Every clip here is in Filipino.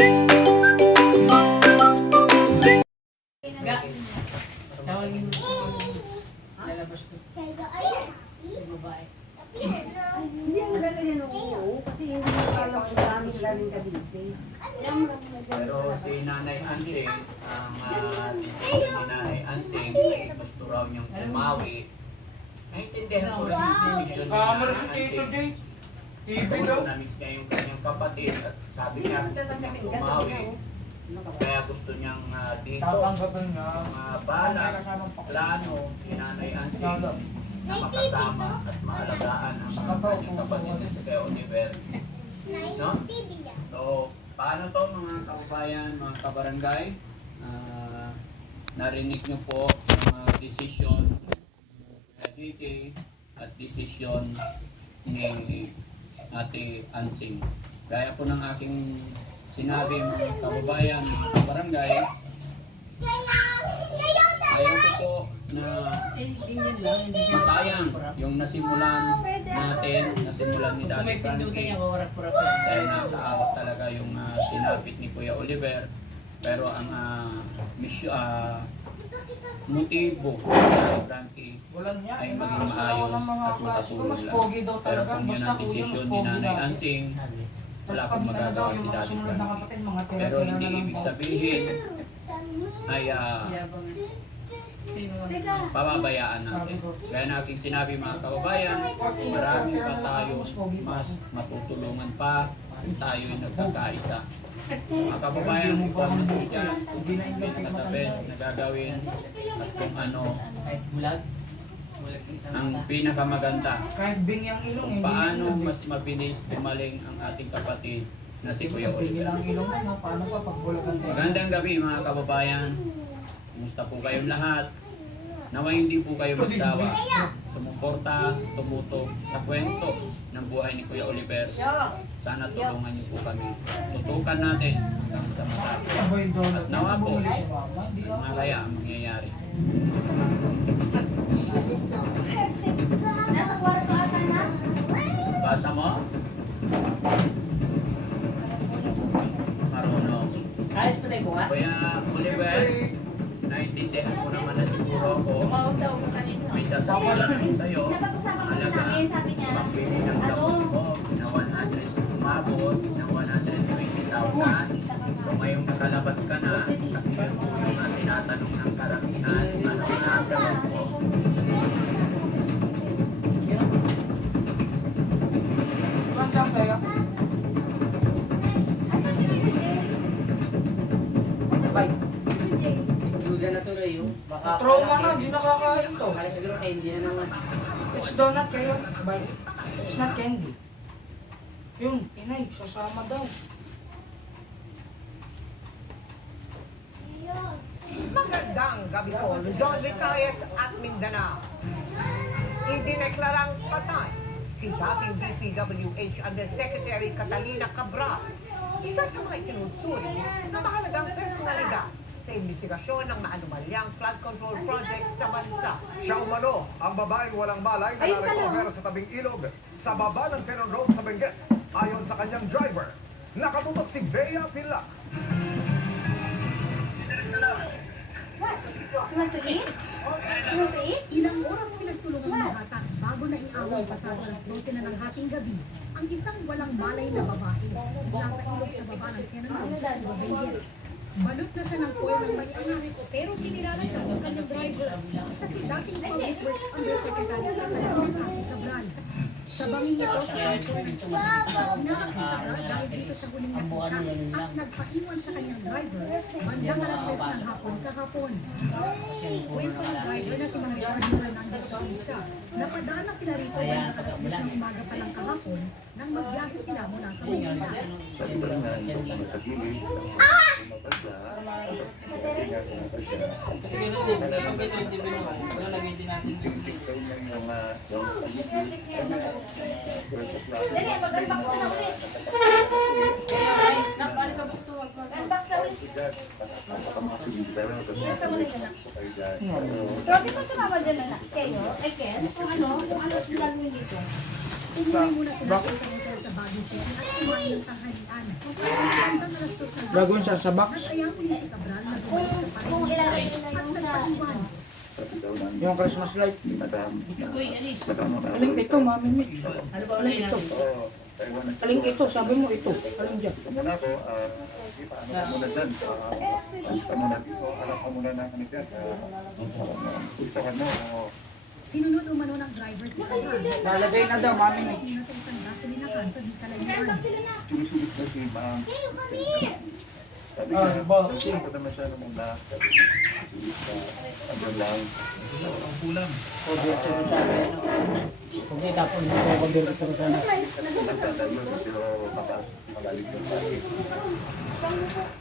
Tawagin mo lalabas to. Babae. Hindi ang ganda niya nung oo, kasi hindi ko alam kung saan sila rin kabisi. Pero si Nanay Ansing, ang decision ni Nanay Ansing, kasi gusto raw niyang umawi, naintindihan ko rin yung decision ni Nanay Ansing. Kung na-miss niya yung kanyang kapatid at sabi niya gusto niyang umawi, kaya gusto niyang dito, balak, plano, ni Nanay Ansing, na makasama at maalagaan ang mga kanyang kapatid na si Kuya Oliver. No? So, paano to mga kababayan, mga kabarangay? Narinig niyo po ang desisyon sa JK at desisyon ni Ate Ansing. Gaya po ng aking sinabi mga kababayan, mga kabarangay, ayaw ko po na masayang yung nasimulan natin, nasimulan ni Daddy Frankie. Dahil nakakaawa talaga yung sinapit ni Kuya Oliver. Pero ang motibo ni Daddy Frankie ay maging maayos at makatulong lang. Pero kung yun ang desisyon ni Nanay Ansing, wala akong magagawa si Daddy Frankie. Pero hindi ibig sabihin ay pababayaan natin. Gaya na aking sinabi mga kababayan, marami pa tayo mas matutulungan pa kung tayo ay nagkakaisa. Mga kababayan, kung paano po dyan, the best na gagawin at kung ano ang pinakamaganda. Kung paano mas mabilis gumaling ang ating kapatid na si Kuya Oliver. Magandang gabi mga kababayan. Kumusta po kayong lahat? Naway hindi po kayo magsawa. Sumuporta, tumutok sa kwento ng buhay ni Kuya Oliver. Sana tulungan niyo po kami. Tutukan natin hanggang sa matapos. At nawa po, malaya ang mangyayari. Nasa kwarto ata na? Basa mo? Marunong. Ayos pa tayo bukas? Kuya Oliver, naintindihan mo naman na siguro ako. Tumawag daw ka kanina. May sasabihin sa'yo. Napag-usapan kasi namin, sabi niya, Pambili ng gamot ko na 100 umabot ng 120,000. So ngayong nakalabas ka na, kasi yun po yung tinatanong ng karamihan, ano ang nasagot ko? asa si Tito Jay? Sabay. Tito Jay. Duda na tuloy yung baka... Trauma na, di nakakain to. Kaya siguro kayo hindi na naman. It's donut kayo. Sabay. It's not candy. Yun, inay, sasama daw. Magandang gabi po, Luzon, Visayas at Mindanao. Idineklarang patay si dating DPWH Undersecretary Catalina Cabral, isa sa mga itinuturing na mahalagang personalidad sa investigasyon ng maanumalyang flood control project sa bansa. Siya umano, ang babaeng walang malay na na-recover sa tabing ilog sa baba ng Cannon Road sa Benguet. Ayon sa kanyang driver, nakatutok si Bea Pila. You want to eat? You want to eat? Ilang oras pinagtulungang mahatak bago na iawang pasado alas 12 na ng hating gabi ang isang walang malay na babae mula sa ilog sa baba ng Cannon Road sa Benguet. Balot na siya ng foil ng may anak pero kinilala siya ng kanyang driver. Siya si dating Public Works Undersecretary Catalina Cabral. Sa banging ito sa pagkuhan ng tumatawag na si Cabral dahil dito siya huling nakita at nagpaiwan sa kanyang driver bandang alas 3 ng hapon kahapon. Kwento ng driver na si Mariano Hernandez Patricia, napadaan na sila rito bandang alas 10 ng umaga pa lang kahapon nang magbiyahe sila mula sa Maynila. Kasi gano'n din, kapag ito yung divino, wala nag-maintain natin yung Dali, mag-unbox ka na ulit. kaya ay, napaan ka bukto? Unbox na ulit. Yes, ka muna dyan na. Pero di ba sumama dyan na? Kayo? Ken? Kung ano yung gagawin dito? Umuwi muna sila sa hotel sa Baguio City at kumain ng tanghalian. Hanggang alas 2 ng Gagawin siya sa box. Nag-aya muli si Cabral na bumalik sa pareho at nagpaliwan. Yung Christmas light. Uy, alis. Aling ito, Mami Mitch. Ano ba Aling ito. Aling ito, sabi mo ito. Aling dyan. Sinunod umano ng driver si Cabral. Lalagay na daw, Mami Mitch. Hindi na sa isang gasolinahan sa di kalayuan. Boxing. Hindi, tapos hindi ko dito sa sana.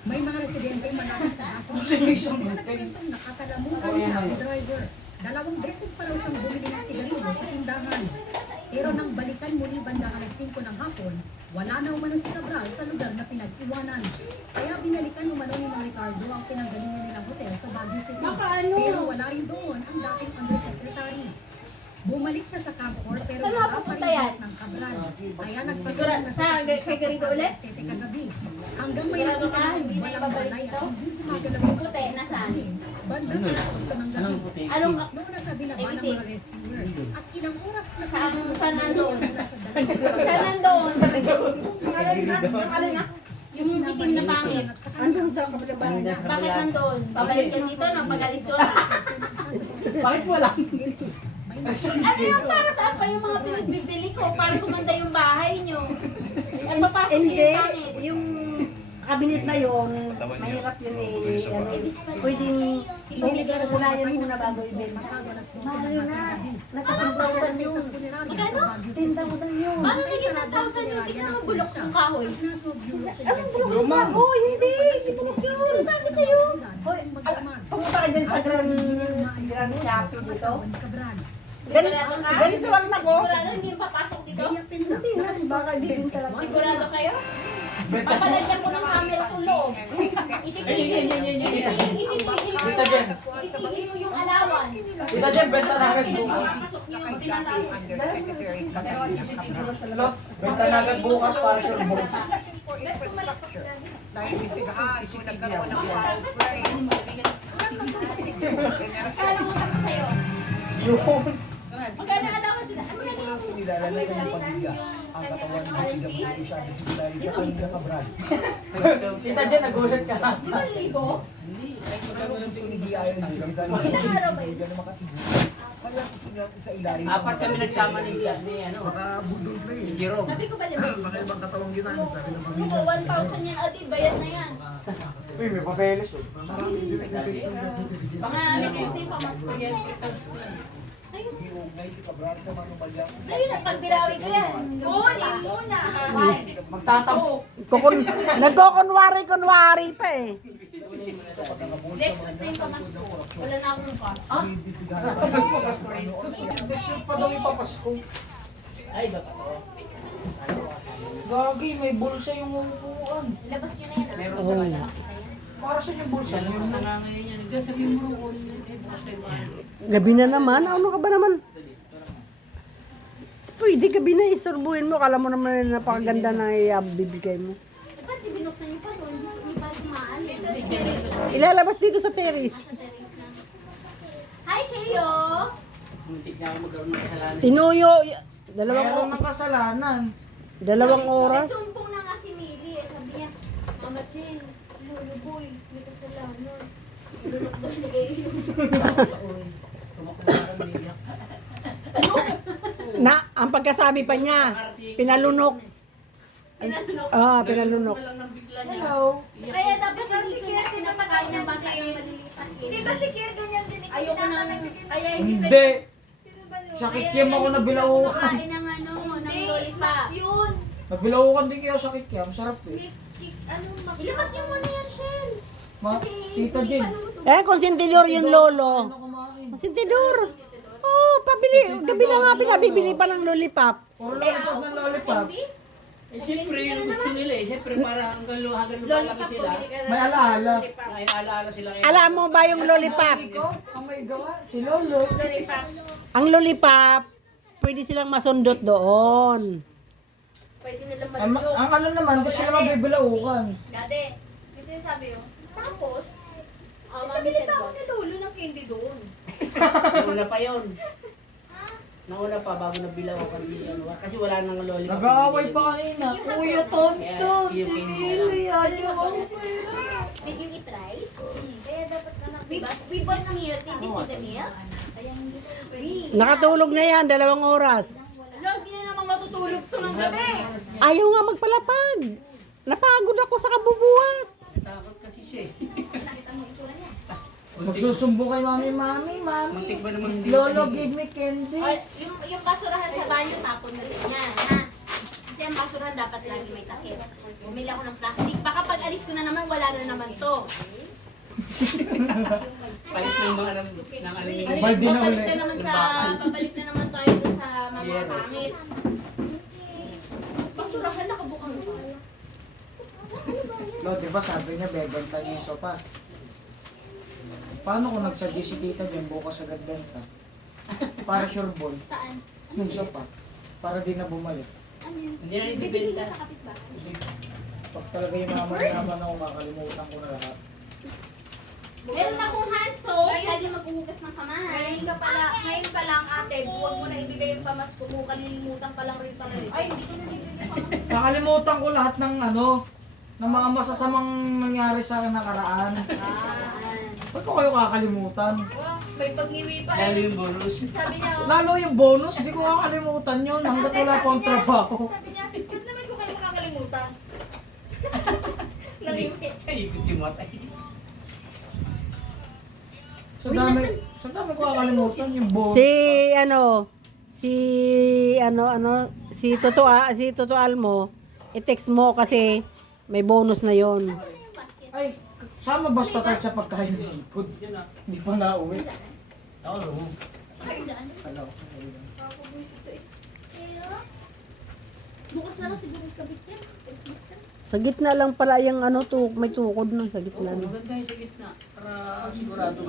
May mga residente malapit sa gasolinahan. Nagkwentong nakasalamuhan niya ang driver. 2 beses pa raw siyang bumili ng sigarilyo sa tindahan. Pero nang balikan muli bandang alas 5 ng hapon, wala na umano si Cabral sa lugar na pinag-iwanan. Kaya binalikan umano ni Mang Ricardo ang pinanggalingan nilang hotel sa Baguio City. Pero wala rin doon ang dating undersecretary. Bumalik siya sa Camcor pero wala pa rin hawak ng Cabral. Kaya nagpagkaroon na sa ulit 7 kagabi. Hanggang may nakita ng walang balay at hindi gumagalaw yung puti na saan. Bandang alas 8 ng gabi. Noon na siya binaba ng mga rescuer. At ilang oras na saan nandoon? Saan nandoon? Yung itim na pangit. Andun sa kapalaban na. Bakit nandoon? Pabalik ka dito nang pag-alis ko. Bakit wala? Ano yung para saan pa yung mga pinagbibili ko? Para gumanda yung bahay nyo. Ay, papasok Hindi, yung pangit. yung cabinet na yun, mahirap yun eh. Ano, pwedeng ulayan muna bago ibenta. Mahal yun na. Nasa 10,000 yun. Magkano? 10,000 yun. Paano naging 10,000 yung tignan mo bulok yung kahoy? Anong bulok na? Oh, hindi. Hindi bulok yun. Ano sabi sa'yo? Hoy, pumunta ka dyan sa Grand Shopee dito. Ganito lang na ko. Sigurado hindi yung papasok dito? Hindi na, baka ibibinta lang. Sigurado kayo? Papalagyan ko ng camera kung loob. Itigil mo yung allowance. Tita Jem, benta na agad bukas. Papasok yung pinatawag. Undersecretary Lot, benta na agad bukas para sure board. for Infrastructure. Dahil istigahan kung nagkaroon ng foul play. Kala mo tapos sa'yo. Yun. Magkano ka daw kasi Nilalagay ng pamilya ang katawan ng PWD siya na si Catalina Cabral. Tita Jem, nagulat ka. Di ba libo? Pero gusto ni Diayan ni si Catalina Ilang araw ba yun? Hindi na makasiguro. Kaya gusto niya sa ilalim. Apat kami nagsama ni Diaz ni ano. Baka budol play eh. Jerome. Sabi ko ba diba? Baka ibang katawang ginamit sabi ng Kung pamilya. 1,000 yan, adi, bayad na yan. Uy, may papeles oh. Marami sila nag-certificate. Baka nag-ito yung pamasko yan. Iugnay si Cabral sa manumalyan. Ayun, pagbirawi ko yan. Kunin muna. Magtatapo. Nagkokunwari pa eh. Next week na yung pamasko. Wala na akong pa. Iimbestigahan Next week pa daw ipapasko. Ay, baka to. Gagi, may bulsa yung upuan. Labas nyo na yan. Meron sa kanya. Para sa yung bulsa. Alam mo na nga ngayon yan. Diyan sabihin mo kunin na eh. Bukas tayo ba? Gabi na naman, ano ka ba naman? Pwede gabi na, istorbuhin mo. Kala mo naman na napakaganda na bibigay mo. Ba't di binuksan nyo pa? Hindi pa dumaan. Ilalabas dito sa terrace. Hi, Kayo! Muntik na ako magkaroon ng kasalanan. Tinuyo, Meron ng kasalanan. 2 oras. Nagsumpong na nga si Mili. Sabi niya, Mama Jen, si Lolo Boy, may kasalanan. Lulok daw ni Kayo. Tumakbo ako niya. Na, ang pagkasabi pa niya, pinalunok. Pinalunok. Walang nang bigla niya. Hello. Kaya dapat hindi ko na pinapakain ng bata ng maliliit at kid. Di ba si Kier ganyan din? Ayoko nang, kaya hindi Hindi. Sino ba yun? Sa kikiam ako nabilaukan. Kumakain ng ano, ng lollipop. Yun. Nabilaukan din kayo sa kikiam. Sarap eh. Ano Ilabas niyo muna yan, Shell. Kasi Tita hindi Jen. pa naman Konsentidor yung lolo. Ano kumain? Konsentidor. Oh, pabili. Gabi na nga pinabibili pa ng lollipop. Puro lollipop ng lollipop. Eh, siyempre, yung gusto nila eh. Siyempre, para hanggang lumalaki sila. May alaala. May alaala sila. Alam mo ba yung lollipop? Ikaw, ang may gawa. Si Lolo. Ang lollipop, pwede silang masundot doon. Pwede nilang Ang ano naman, di sila mabibilaukan. Dati, kasi sinasabi yun. Tapos, Mami nabili said pa ako what? ni Lolo ng candy doon. Nauna pa yun. Nauna pa bago nabilaw ako kasi wala nang lollipop. Nag-aaway pa kanina. Kuya Tonto, Kaya, si Mili, ayaw ako pera. Did you eat rice? Kaya dapat na lang, We, diba? we bought milk. Did this is a milk? Kaya hindi ko pwede. Nakatulog na yan, 2 oras. Wala, hindi na naman matutulog to ng gabi. Ayaw nga magpalapag. Napagod ako sa kabubuhat. Takot kasi siya eh. Nakita mo yung itsura niya. Magsusumbo kay mami. Muntik ba naman hindi Lolo, give me candy. Ay, yung basurahan sa banyo, tapon mo din yan, ha? Kasi ang basurahan dapat lagi may takip. Bumili ako ng plastic. Baka pag alis ko na naman, wala na naman to. Palit ng mga ng aluminum. Baldi na Babalik uli. na naman babalik na naman tayo dun sa mga pangit. Basurahan nakabukang pa. Lo, di ba sabi niya, bebenta niya yung sopa. Paano kung nagsuggest si tita dyan, bukas agad benta? Para sure ball, Saan? yung sopa. Para di na bumalik. Ano yun? Hindi na Bibili isibenta. ka sa kapitbahay. Pag talaga yung mga mayaman ako, makakalimutan ko na lahat. Meron akong hand soap, pwede maghuhugas ng kamay. Ngayon pa lang ate, huwag mo na ibigay yung pamasko mo, kalilimutan pa lang rin pala rin. Ay, hindi ko na bibili pa. Nakalimutan ko lahat ng ng mga masasamang nangyari sa akin nakaraan. Ba't ko kayo kakalimutan? May pagniwi pa Lalo eh. yung bonus. Sabi niya, Lalo yung bonus, di ko kakalimutan yun hanggat wala pa akong trabaho. sabi niya, ba't naman ko kayo makakalimutan? Nangiwi. Ikot si Matay. Sa dami ko kakalimutan yung bonus. Si Toto Almo, i-text mo kasi may bonus na yon. Ay, sama basta tayo sa pagkain ng seafood. Hindi pa nauwi. Oo. Hello. Bukas na lang siguro yung kabit yan. Christmas na. Sa gitna lang pala yung may tukod nun sa gitna. Oo, maganda yung sa gitna. Para sigurado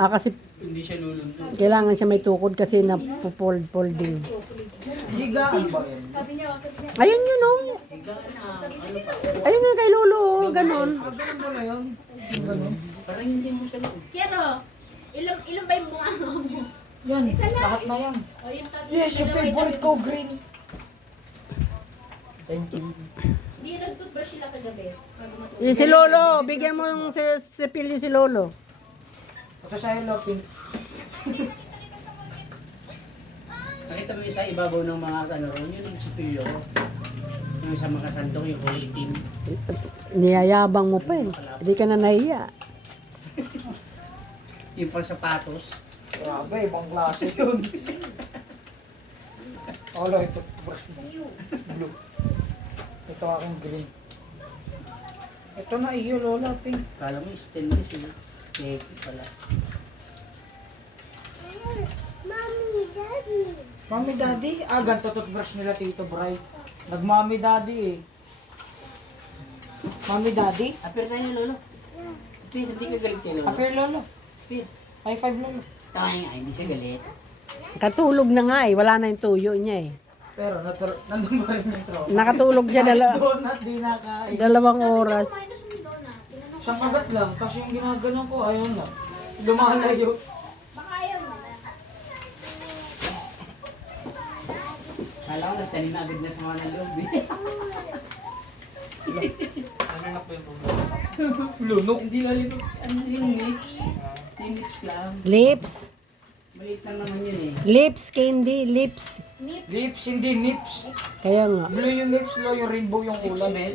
Kasi hindi siya lulunod. kailangan siya may tukod kasi na folding. Higaan ba yan? Ayun yun oh. Ayun yun kay Lolo, oh, ganon. Ganun ba na yun? Ganun. Parang hindi mo siya lulunod. Kero, ilang ba yung bunga mo? Yan, lahat na yan. O, yung tatlo. Yes, yung favorite ko, green. Thank you. Hindi yung nag-toothbrush sila kagabi. Bago matulog. Si Lolo, bigyan mo yung si Pilyo si Lolo. Ito sa'yo, Lopin. Nakita mo yung sa ibabaw ng mga yun yung sipilyo. Yung sa mga sandok, yung kulay itim. Niyayabang mo pa eh. Hindi ka na nahiya. Yung pang sapatos. Grabe, ibang klase yun. Wala, ito, brush mo. Blue. Ito aking green. Ito na iyo, Lola, pink. Kala mo stainless yun. Peki pala. Mami, Daddy. Ganito toothbrush nila, Tito Bray. Nag-Mami, Daddy eh. Mami, Daddy. Apir tayo, Lolo. Apir, hindi ka galit kay Lolo. Apir, Lolo. Apir. High five, Lolo. Tayo nga, hindi siya galit. Katulog na nga eh. Wala na yung tuyo niya eh. Pero, nandun ba rin yung tropa? Nakatulog siya Donut, di nakain. 2 oras. Kumain na siya ng donut. Tinanong ko Siyang siya. kagat lang, kasi yung ginaganon ko, ayaw na. Lumalayo. Baka ayaw mo na. Kala ko nagtanin na agad na sa mga naloob eh. Ano na po yung problema? Lunok. Hindi lalo ano yung lips. Yung lips lang. Lips. Maliit lang naman yun eh. Lips, candy, lips. Lips, hindi nips. Kaya nga. Blue yung lips, lo, yung rainbow yung kulay.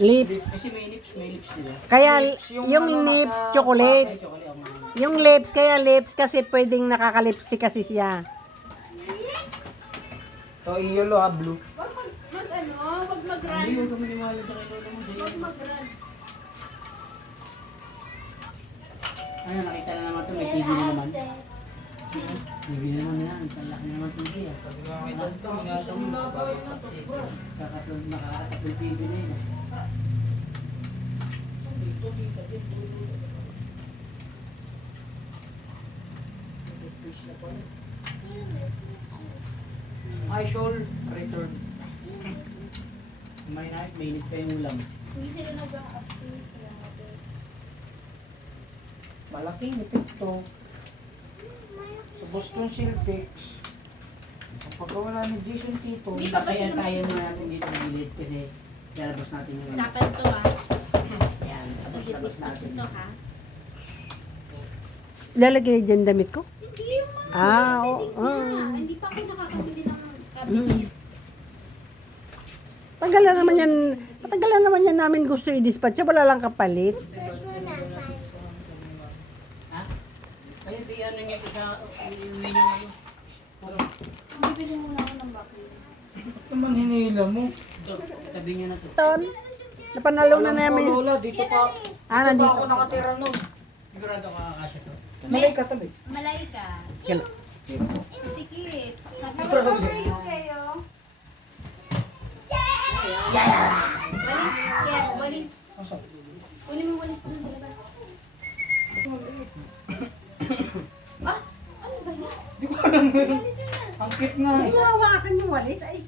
Lips. Kasi may lips nila. Kaya Lips, yung yung ano, lips, nasa- chocolate. Ay, chocolate ang mga. Yung lips, kaya lips kasi pwedeng nakakalipstick kasi siya. To iyo, lo, blue. Wag wag mag-run. Hindi, huwag ka maniwala sa kay Lolo mo. Wag mag-run. Ano, nakita na naman ito, may TV na naman. TV na naman yan, ang laki naman TV ah. Sabi nga kay Tonto, minasa mo nakabagay sa TV. Nakakatatlong TV na yun. My soul, return. May night, mainit pa yung ulam. Hindi sila nag-update. Malaking epekto sa Boston Celtics. Ang pagkawala ni Jason Tito, Hindi pa ba Kaya sila tayo muna natin dito ng gilid kasi lalabas natin yung Usapan to ha. Yan, labas Pag-ibis natin. to ha. Lalagay dyan damit ko? Hindi yung mga Ah, weddings oo. niya. Hindi pa ako nakakabili ng cabinet. Tagalan naman yan, patagalan naman yan namin gusto i-dispatch. Wala lang kapalit. Ha? Kaya di ano niya sa iuwi niyo ano. Bibili muna ako ng bakit. naman hinila mo. Ito, tabi niyo na to. Ton, napanalo na Alam ko, namin. Lola, dito pa Nandito. ako nakatira nun. Sigurado kakakasya to. Malay katabi. Malayka. Kil- Sikit. Sabi ko, Problem. You kayo? Walis. Yeah, walis. Asa? kunin mo walis doon sa labas. Ah, ano ba yan? Di ko alam meron. Walis na. Ang cute nga Ay, eh. hawakan yung walis. Ay,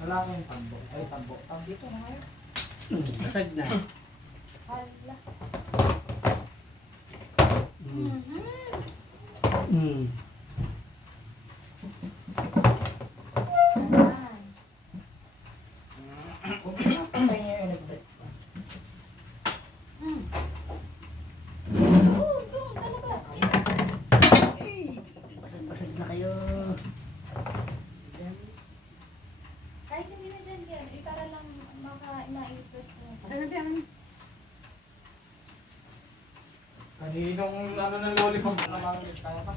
Wala akong tambo. Ay, tambo. Tambo dito na ngayon. Basag na. Hala. Mm. Mhm. Mm. Patay niya yung electric. Doon, palabas. Basag-basag na kayo. Kahit hindi na dyan yan, para lang ma-impress mo. ano ba yan? Kaninong ano ng lollipop na mga kaya pa?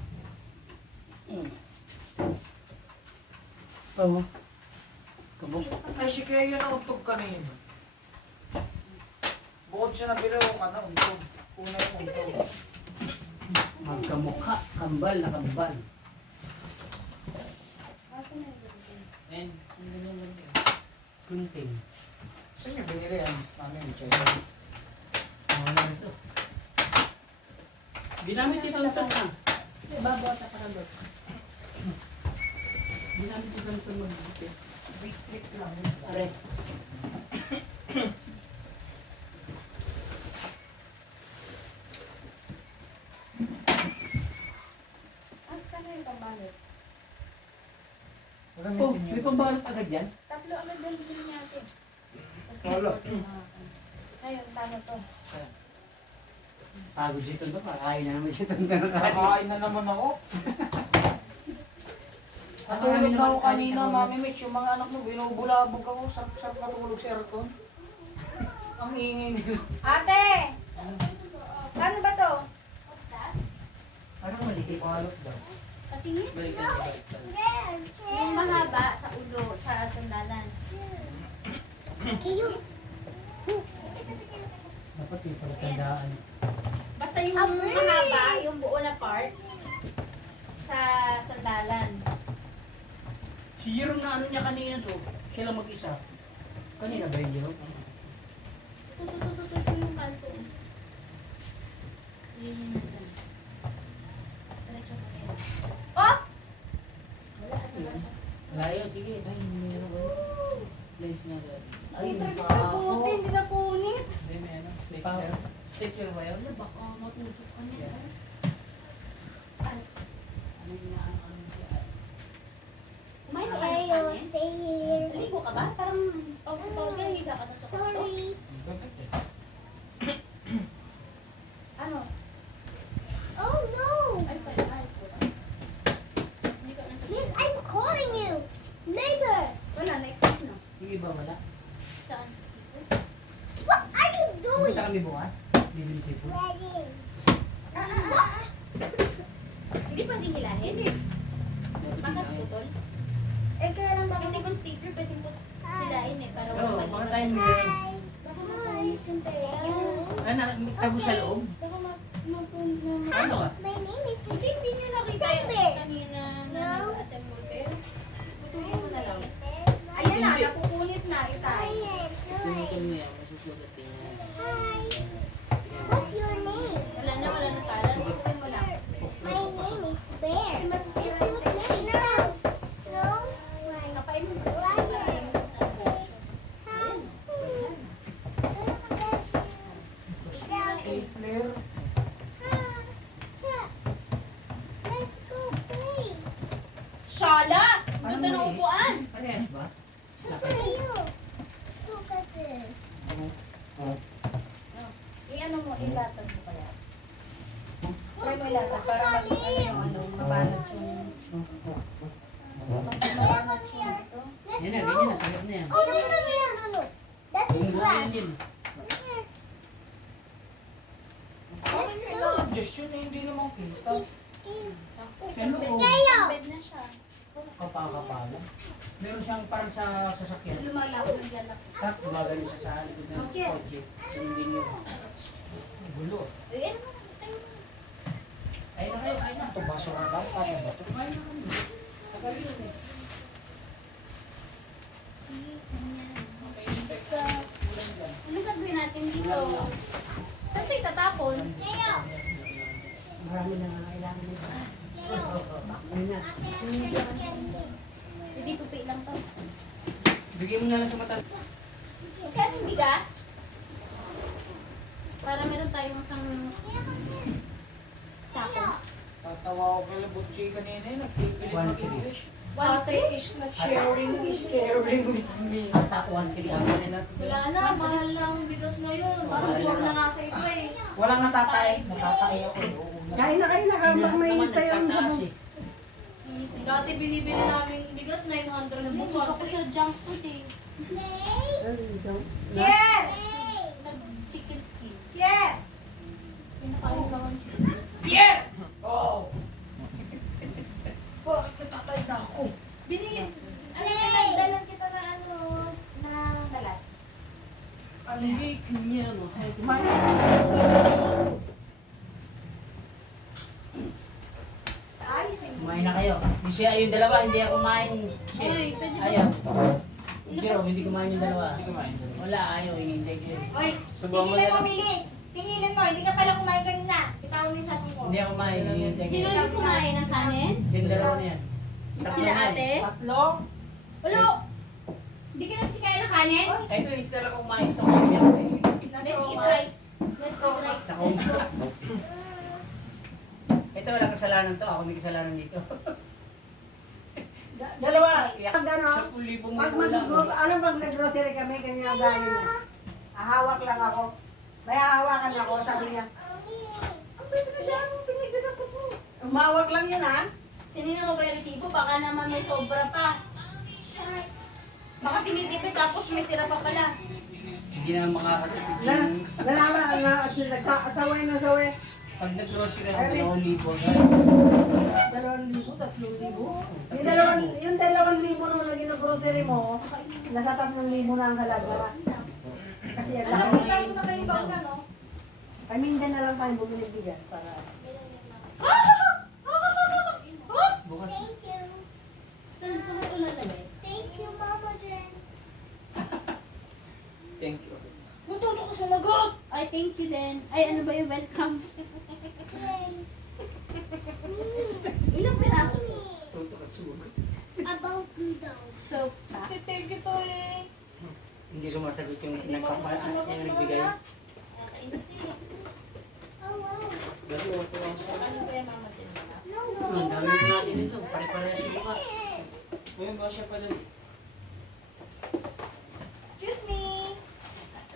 Oo. Kabok. Ay, si Kaya na untog kanina. Bukod siya nabili ko ka na untog. Una yung untog. Magkamukha. Kambal na kambal. Kaso na yun. And, kunting. Saan niya binili yan? Mami, may check. Wala na ito. Ginamit ito ng na. Babota pa ka doon. Ginamit ito ng mag-bukit. Wait lang. Aray. Ah, saan na yung pambalot? Oh, Gamitin may niyo. pambalot agad yan? Tatlo agad dyan din natin. Tapos Wala. Ngayon, tama to. Pagod si Tonto. Kakain na naman si Tonto. Nakakain na naman ako. Natulog na ako kanina, Mami Mitch. Yung mga anak mo, binubulabog ako. Sarap-sarap matulog sa aircon. Ang ingay nila. Ate! Ano ba to? Parang maligay. Balot daw. Patingin. Balik ka na, balik ka na. Yung mahaba sa ulo, sa sandalan. Dapat yung pagkandaan. Basta yung mahaba, yung buo na part, sa sandalan. Si Jerome na ano niya kanina to. Siya lang mag-isa. Kanina ba yung Jerome? Tutututututu yung kanto. Yun yun na dyan. Diretso pa rin. Oh! Wala, ano ba? Wala yun, sige. Ay, hindi na naman. Place niya agad. Ay, tragis na buti, hindi na punit. Hindi, may ano. Stapler. Stapler ba yun? Ano, baka matusok ka niya. Ano yung ano siya? Kumain ka ba ng kanin? stay here. Naligo ka ba? Parang pause-pause ka, higa ka na sa kwarto. Ano? Oh no! Ay, fine. Ayos ko ba? Hindi ka nasa Yes, I'm calling you! Later! Wala, next week no? Yung iba wala. Saan sa seafood? What are you doing? Pumunta kami bukas. Bibili si food. What? Hindi pwedeng hilahin. Bakit putol? Eh, kaya lang baka Kasi kung stapler, pwedeng hilahin eh. Para Oo, wala baka maliwan tayo sa bibili. Baka mapangit yung tayo. Ano, may tago sa loob? Baka mapangit. Ano ka? My name is Buti hindi nyo nakita Siyempre. yung kanina na nag-assemble kayo. Putulin mo na lang. Ayan na, Hindi. napupunit na itay. Tumutin mo yan, masusulat niya. What's your name? Wala na talas. Putulin mo lang. My name is Bear. Kasi masasulat Is your name? No. No? Kapain mo ba? Kapain mo sa direction. Stapler. ganda ng upuan. Parehas ba? I-ano mo, ilatag mo kaya. Try mo ilatag para mabanat yung mabanat yung ito. Yan na, ganyan na. Sagot na yan. That is glass. Din. Just yun eh, hindi naman kita. Pero Bed na siya. kapal-kapal. Meron siyang parang sa sasakyan. Lumalaki ng galak. Tap, gumagano siya sa likod ng Okay. kotse. Hindi niyo. Gulo. Ayan mo. Ayun na kayo, ayun na. Ito, baso nga daw. Kaya ba ito? Ayun na kami. Tagal yun eh. Ano gagawin natin dito? Saan ito itatapon? Marami na nga kailangan nito. Ayun na. Hindi tupi lang to. Bigyan mo na lang sa mata. Kaya yung bigas? Para meron tayong isang sako. Tatawa ko kay Labutchi kanina eh, nagpipili One, ng three. English. Ate is not sharing, is caring with me. Ata, 1-3 ang kanila. Wala na, mahal lang bigas ngayon. Parang tuwag na nga sa iba eh. Walang natatay. Natatay ako. Kain na kayo na. Habang mainit pa yung nagtataas sabon. eh. Dati binibili namin bigas 900 Nabusog ako sa junk food eh. Kier! Nag-chicken skin. Kier! Pinakain lang ang chicken skin. Yeah! Oh! Bakit natatay na ako? Binigyan. Pinagdalan kita na ng dalat. Ano yan? Hindi, kanya no. Ayos eh. Kumain na kayo. Yung siya, yung dalawa, hindi ako kumain. Siya, Uy, pwede ba? ayaw. Yung Jerome, hindi kumain yung dalawa. Wala, ayaw, hindi ko. Oy, tingilan mo, Mili. Tingilan mo, hindi ka pala kumain kanina. Bitawan mo yung sabi mo. Hindi ako kumain, hindi Sino ko. hindi kumain ng kanin? Yung dalawa na yan. Sila ate? Tatlo? Ulo! Hindi ka nagsikain ng kanin? Ito, hindi talaga kumain ito. Sabi ako eh. Let's eat rice. Let's eat rice. Let's go. Ito, walang kasalanan to. Ako may kasalanan dito. Dalawa. Pag ano, 10,000 mo pag wala. alam pag nag-grocery kami, kanya galing niya. Ahawak lang ako. May hahawakan ako, sabi niya. Ang pinagdaan mo, pinagdaan mo. Umawak lang yun ha. Tinignan mo ba yung resibo? Baka naman may sobra pa. Baka tinitipid tapos may tira pa pala. Hindi na makakatipid Na, siya. nalaman na, asaway na asaway. Pag nag-grocery ako, 2,000. 2,000, 3,000. Yung 2,000 nung lagi ng grocery mo, nasa 3,000 na ang halaga. Kasi ang Alam mo, laki. tayo na kayo bang ano? Pamindan na lang tayo bumili bigas para. Bukas. Saan mo ito lalagay? Thank you, Mama Jen. Thank you. Matuto ko sumagot! Ay, thank you din. Ay, ano ba yung welcome? Ilang piraso to? Tuto ka sumagot. About me daw. 12 pa. Thank you to eh. Hindi sumasagot yung Hindi mo nagpapaan, yung nagbigay. Nakainis eh. Oh, wow. Ano ba yung mama dyan? No, Ang dami na natin ito. Pare-parehas yung mukha. Ngayon ba siya pala? Excuse me!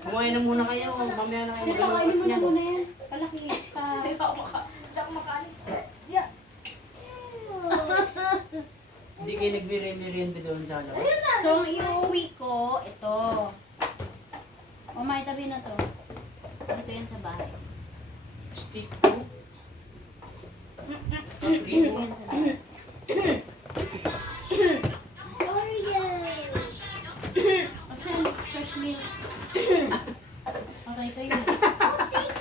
Kumain na muna kayo. Mamaya na kayo Pero kainin mo na maglalakot muna niyan. yan. Palaki ka. Hindi ako makaalis. Hindi kayo nagmerienda doon sa labas. So, ang iuwi ko, ito. O, may tabi na to. Dito yan sa bahay. Stick to. Dito yan sa bahay. Oreos. Option, fresh milk. Okay, kayo.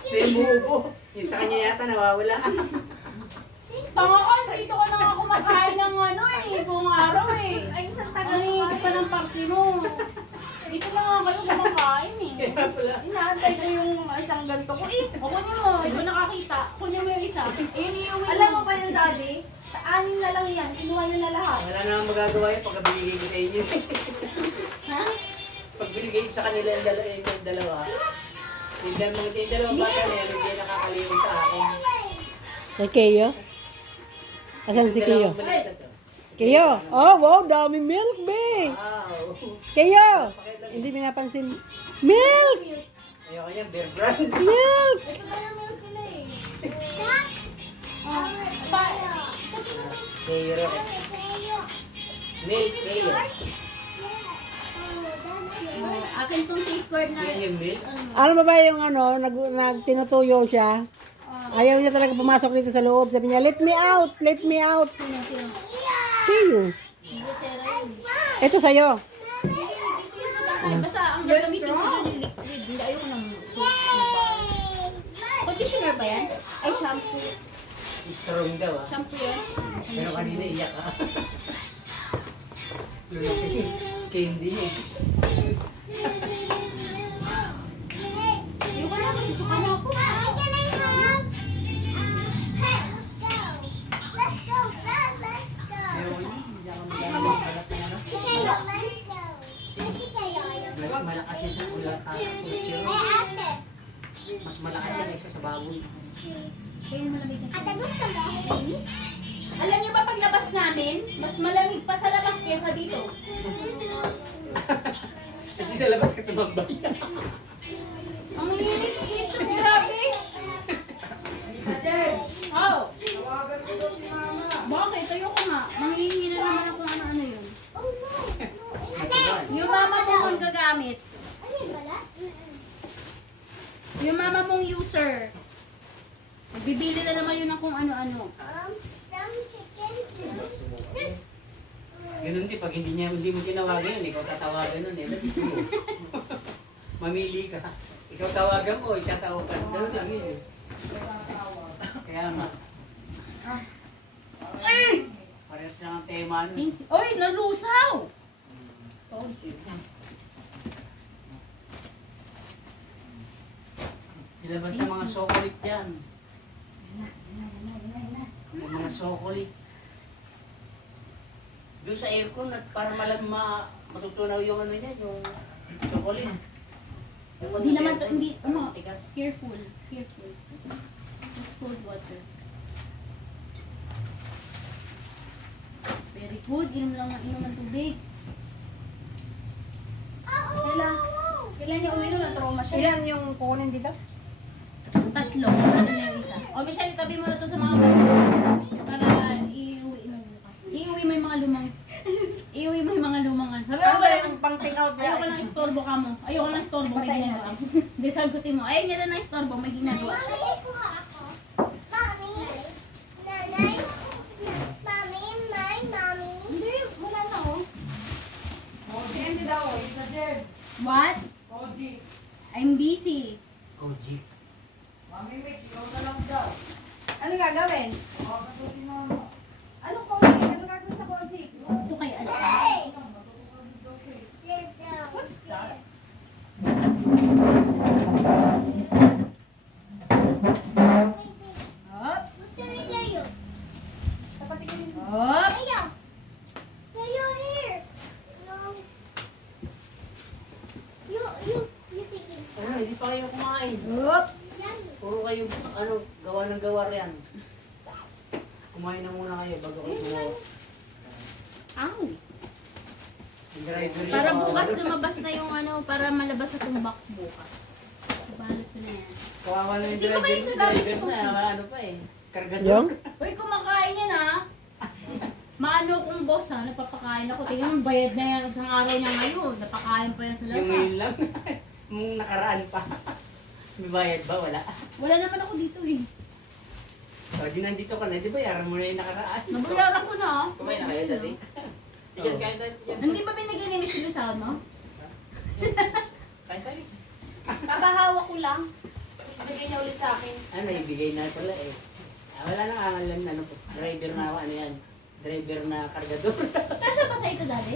Ito yung buo. Yung sa kanya yata nawawala. Tanga ka, dito ka na nga kumakain ng ano eh, buong araw eh. Ay, isang Ano tagal yung pa ng party mo? Dito na nga kayo kumakain eh. Kaya pala. Inaantay ko yung isang ganito ko eh. O kunin mo, ito nakakita. Kunin mo yung isa. Ayun yung Alam mo ba yung daddy? Anin na lang yan. Kinuha niya na lahat. Wala na magagawa yun pagka binigay ko sa inyo. Ha? Pag binigay ko sa kanila yung dalawa, yung dalawang bata na yan, hindi nakakalimutan sa akin. Kay Keo? Asan si Keo? Dalawang balik na to. Kayo. Oh, wow, dami milk, be. Wow. Kayo. Hindi mo napansin. Milk! Ayoko yan, bear brand. Milk! Ito na yung milk nila eh. Kero. Milk, kero. Akin tong safeguard na. Yan yung milk. Alam mo ba yung ano, tinutuyo siya? Ayaw niya talaga pumasok dito sa loob. Sabi niya, let me out, let me out. Sino? Tiyo. Hindi, Sarah yun. Ito sa'yo. Hindi, dito yun sa bahay. Basta ang gagamitin ko doon yung liquid. Hindi, ayoko ng soap na bar. Conditioner ba yan? Ay, shampoo. Strong daw ah. Shampoo yun. Pero kanina iyak ah. Lulaki. Candy niya eh. Ayoko na, masusuka na ako. Ayoko na. Hindi ako magagamit sa balat na ano. Mas malakas yun sa ulat at pero mas malakas yan isa sa baboy. Alam niyo ba paglabas namin, mas malamig pa sa labas kaysa dito. Hindi sa labas ka tumambay. Ang init dito, grabe. Oh. Bakit? Ayoko nga. Manghihingi na naman ako ano yun. Yung mama mo ang gagamit. Yung mama mong user. Nagbibili na naman yun ng kung ano-ano. Ganun din, pag hindi mo tinawagan yun, ikaw tatawagan nun eh. Mamili ka. Ikaw tawagan mo, siya tawagan. Ganun lang yun eh. Kaya nga. Ay! Parehas lang ang tema nun. Oy, nalusaw! Ilabas na mga sokolit dyan. Yung mga sokolit. Doon sa aircon at para matutunaw yung ano niya, yung chocolate. Yung Hindi naman to, aircon, hindi, parang ano, matigas. careful, careful. It's cold water. Very good, inom lang ng tubig. Kailan niya uwi naman? Trauma siya. Ilan yung kukunin dito? Tatlo, tatlo na yung isa. O, Michelle, itabi mo na to sa mga bata. Para iuwi mo bukas. Iuwi mo yung mga lumang, iuwi mo yung mga lumang. Sabi Ano ako, ba yung pang take out ayoko nang istorbo ka mo. Ayoko nang istorbo, may ginagawa. Hindi, sagutin mo. Ayun, yan na nang istorbo, may ginagawa. Hindi, wala na oh. Hindi daw, isa dyan. What? Koji. I'm busy. Koji. Mami Mick, ikaw na lang daw. Ano gagawin? Makakasusin mo. Anong koji? Ano gagawin sa koji? Ito kay Alta. What's that? Oops. Oops. Ano, hindi pa kayo kumain. Oops. Puro kayo, ano, gawa ng gawa yan. Kumain na muna kayo bago kayo gumawa. Ow. Yung driver yun, Para mga bukas ano, lumabas na yung ano, para malabas sa itong box bukas. Balot ko na yan. Kawawa na yung Sino ba yung driver nagamit ko? na, ano pa eh. Kargador. Yung? Uy, kumakain yan ha. Maano kong boss ha, nagpapakain ako. Tingnan mo, bayad na yan isang araw niya ngayon. Napakain pa yan sa Yung lata. ngayon lang. Yung nakaraan pa. May bayad ba? Wala. Wala naman ako dito eh. O, di nandito ka na. Di ba yaran mo na yung nakaraan? Nabayaran ko na ha. Kumain na kayo dati? Yan, kain tayo. Hindi pa binigay ni Miss Luzano? Kain tayo. Papahawa ko lang. Tapos bigay niya ulit sa akin. Ano, ibigay na pala eh. Wala nang angalan na ano po. Driver na ano yan. Driver na kargador. Kasya ba sa ito dati?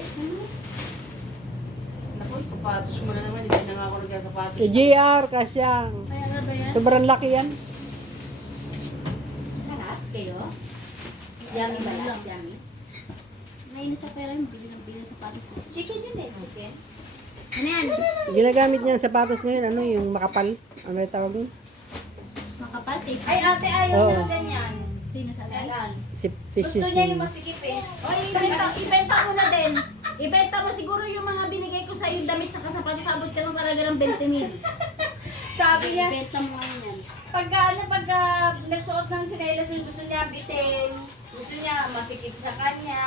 Naku, sapatos mo na naman. Hindi na nga ako nagsasapatos. Kay JR, kasyang. Kaya na ba yan? Sobrang laki yan. Sarap kayo? Yummy ba lang? Yummy. Nainis sa pera yung bili ng sapatos kasi. Chicken yun eh, chicken. Ano yan? Ginagamit niya ang sapatos ngayon, ano yung makapal. Ano yung tawag niya? Makapal tape. Ay ate, ayaw Oo. na ganyan. Sino sa Ayan. Si Gusto niya yung masikip eh. Oy, ibenta mo na din. Ibenta mo siguro yung mga binigay ko sa yung damit saka sapatos, abot ka lang talaga ng 20,000. Sabi niya, Ibenta mo ngayon yan. pagka nagsuot ng tsinelas yung gusto niya bitin, gusto niya masikip sa kanya.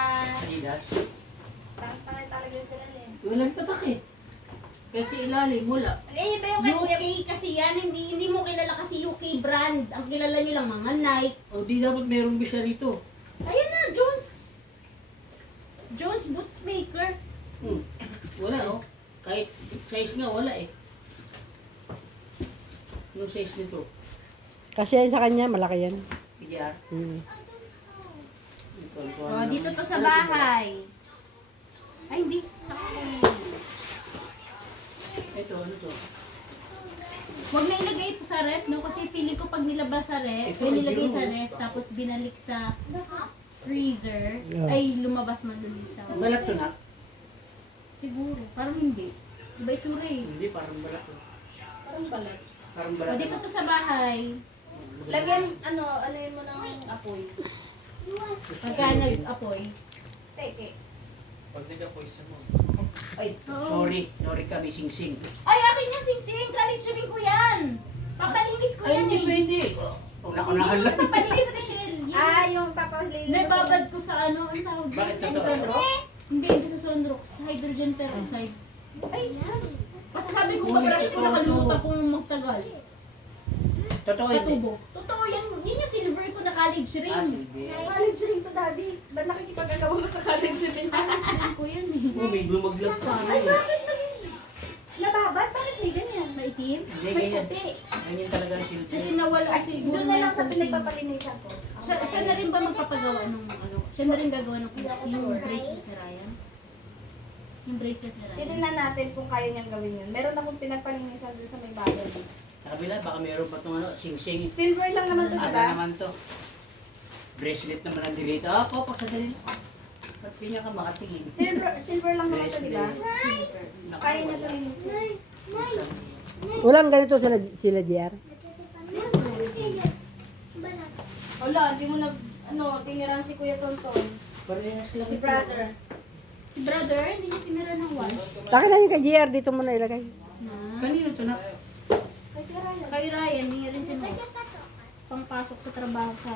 Adidas. Tangin talaga sila eh. Walang tatak eh. Kahit sa ilalim, wala. Eh, iba yung kay Kuya. UK kasi yan, hindi mo kilala kasi UK brand. Ang kilala nyo lang mga Nike. O di dapat merong bisa rito. Ayan na, Jones Boots Maker. Wala oh. Kahit size nga wala eh. Yung size nito. Kasi yan sa kanya, malaki yan. PGR. Hmm. Oh, dito to sa bahay. Ay, hindi. Sa Ito, ano to? Huwag na ilagay ito sa ref, no? Kasi feeling ko pag nilabas sa ref, Ito, ay nilagay yun. sa ref, tapos binalik sa freezer, Yeah. ay lumabas man dun sa... Balat to na? Siguro. Parang hindi. Iba itsura eh. Hindi, parang balat to. Parang balat. Parang O, balat. dito to sa bahay. Lagyan, alayin mo ng apoy. Pagka nag-apoy. Peke. Ay, Oo. sorry kami sing-sing. Ay, akin yung sing-sing! College ring ko yan! Papalinis ko Ay, yan hindi eh! pwede. Una-unahan lang. Papalinis ka, Shell! Yung papalinis. Naibabad ko sa ano, ang tawag doon? Bakit totoo? Sunrox? Hindi sa Sunrox. Hydrogen peroxide. Ay, kasi sabi ko pa-brush ko, nakalimutan kong magtagal. Totoo hindi. Katubo. Totoo yan. Yun yung silver ko na college ring. Sige. College ring to, daddy. Ba't nakikipagagawa ka sa college ring? College ring ko yan eh. May lumaglag pa. Ay, bakit naging nababad? Bakit may ganyan? Maitim? Hindi, May ganyan. puti. Ganyan talaga ang silver. Kasi nawala siguro Doon na lang sa yung coating. pinagpapalinisan ko. Siya na rin ba magpapagawa ng ano? Siya na rin gagawa ng yung bracelet ni Ryan? Yung bracelet ni Ryan? Titignan natin kung kaya niyang gawin yun. Meron akong pinagpalinisan doon sa may bayan. Sa kabila, baka meron pa itong ano, sing-sing. Silver lang naman to, Ano diba? naman to? Bracelet naman ang dito. Ah, po, paksadali. Ba't di niya ka makatingin? Silver lang naman to, diba? Silver. Kaya niya to linisin. Walang ganito sila JR. Wala, di mo na, tinirang si Kuya Tonton. Parehas lang Si ito. brother. Si brother, hindi niya tinira ng one. Akin na yung kay JR, dito mo na ilagay. Na. Kanino to na? Kay Ryan, hindi rin siya pangpasok sa trabaho sa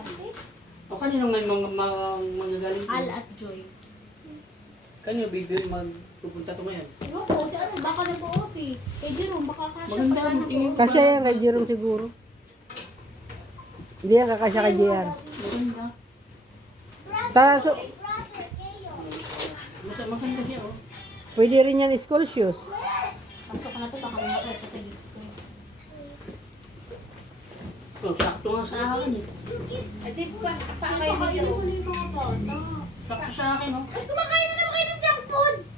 O kanino nga magagaling? Al at Joy. Kanino baby magpupunta to ngayon? Ewan ko, si ano, baka nag-office. Kay Jerome, baka kasya Maganda, pagka tingin ko. Kasi yan kay Jerome siguro. Hindi yan kakasya kay JR. Maganda. Taso, Maganda siya oh. pwede rin yan school shoes. Pasok na to, baka umakit sa gitna. Oh, sakto nga sa akin eh. Eh, di pa kayo Baka ni yun Jerome. muna yung mga bata. Sakto sa akin oh. Ay, kumakain na naman kayo ng junk foods!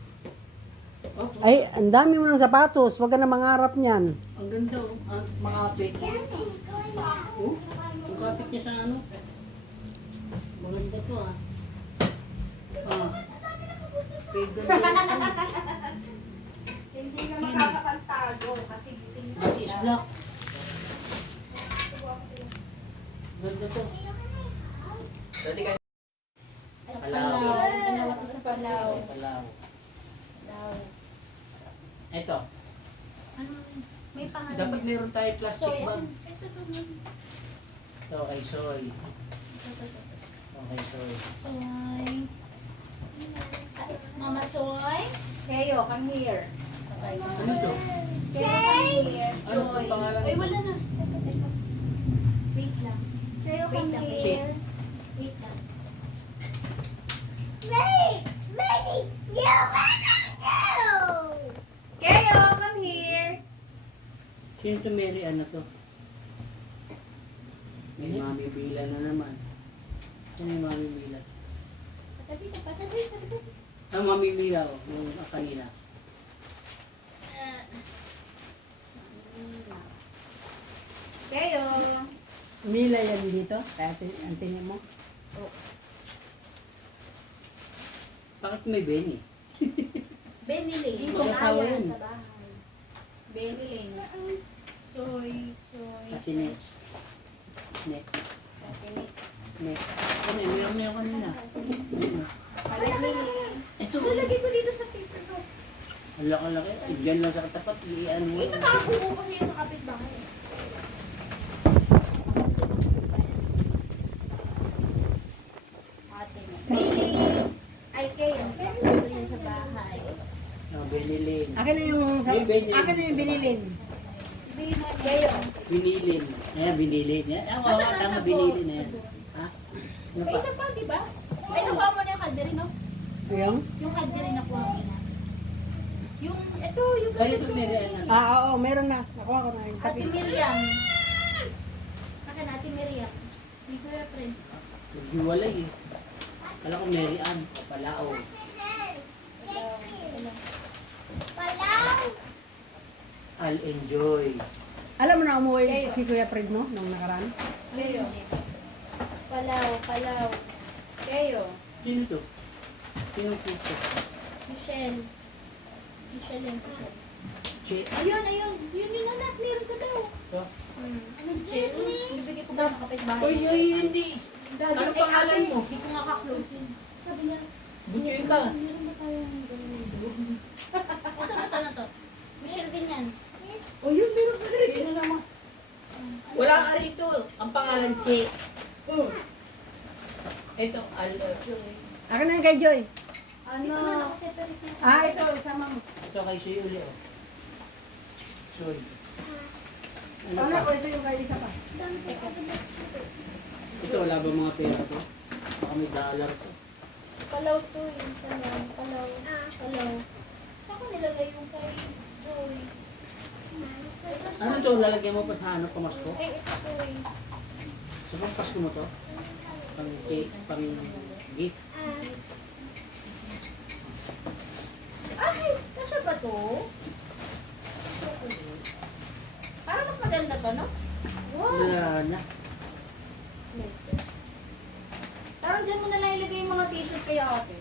Oh, Ay, ang dami mo ng sapatos. Huwag ka na mangarap niyan. ang ganda oh. Ang makapit. Oh, ang kapit niya sa ano. Maganda to ah. Ah. Pwede na. Hindi ka makakapagtago kasi gising na Black is sila. black. Ganda to. Sa Palaw. Palaw. Ginawa ko sa Palaw. Palaw. Palaw. Ito. Ano? May pangalan. Dapat meron tayo plastic Soy. bag. Ano? Ito. Ito kay Soy. Okay, Soy. Soy. Mama Soy. Keo, come here. Ano to? Keo, come here. Ano pang pangalan? Ay, wala na. Wait lang. Keo, Wait come lang, here. Wait lang. Keo, come here. Sino to Mary? Ano to? May Mami Bila na naman. Sino yung Mami Bila? Patabi ka, patabi, patabi. Ah, Mami Bila oh. Yung kanina. Keo. Mila yan dito. Kaya ang tingin mo. Bakit may Benny? Benny Lane. Dito Mag-asawa kaya yun. sa bahay. Benny Lane. Soy, soy. Kasi next. Next. Meron na yung kanina. Ito. Lalagay ko dito sa paper ko. Ang laki-laki. Diyan lang sa katapat. Iyan mo. Ito nakakuha ko niya sa kapitbahay. Mili! Ay, kayo. Ito yan sa bahay. Binilin. Akin na yung, akin na yung binilin. Kayo. Binilin. Ayan, binilin. Tama, Nasaan tama, nasa binilin na yan. Ha? Ano May pa? isa pa, di ba? Ay, nakuha mo na yung kalderry, no? Yung? Yung kalderry nakuha mo na. Yung, ito, yung Kaya ito ganito. niriyan na. Oo, meron na. Nakuha ko na yung Ate tapi. Miriam. Akin, Ate Miriam. Hindi ko yung friend. Naghiwalay eh. Kala ko Mary Ann. Kapalao. I'll enjoy. Alam mo na umuwi Kayo. si Kuya Fred mo nung nakaraan? Kayo. Palaw, palaw. Kayo. Sino to? Sino to? Michelle. Michelle yan, Michelle. Che. Ayun, ayun. Yun yun anak. Meron ka daw. Ito? Ano, Michelle? Bibigay ko ba sa kapitbahay? Uy, ay, hindi. Dagi, Ano ay, pangalan ate, mo? Hindi ko nga ka-close yun. Sabi niya, Butyoy ka. meron ba tayong ganun? Ito na to. Michelle din yan. Oh, yun, meron ka rin. Sino naman? Wala ka rito. Ang pangalan Che. Ito, Akin na yung kay Joy. Ano? Ito na, nakaseparate na. Ah, ito, isama mo. ito kay Soy uli oh. Soy. Ano Ano pa? ko, ito yung kay isa pa. Ito, wala ba mga pera to? Baka may dollar to. Palaw to, yung palaw. Palaw. Palaw. Saan ko nilagay yung kay Joy? Ito sa... Ano to? Lalagyan mo pa sa ano, pamasko? Ay, ito Joy. Sa pampasko mo to? Pang cake, pang gift. Ay, kasya ba to? Parang mas maganda pa, no? Wow. Wala na. Parang dyan mo na lang ilagay yung mga t-shirt kay ate.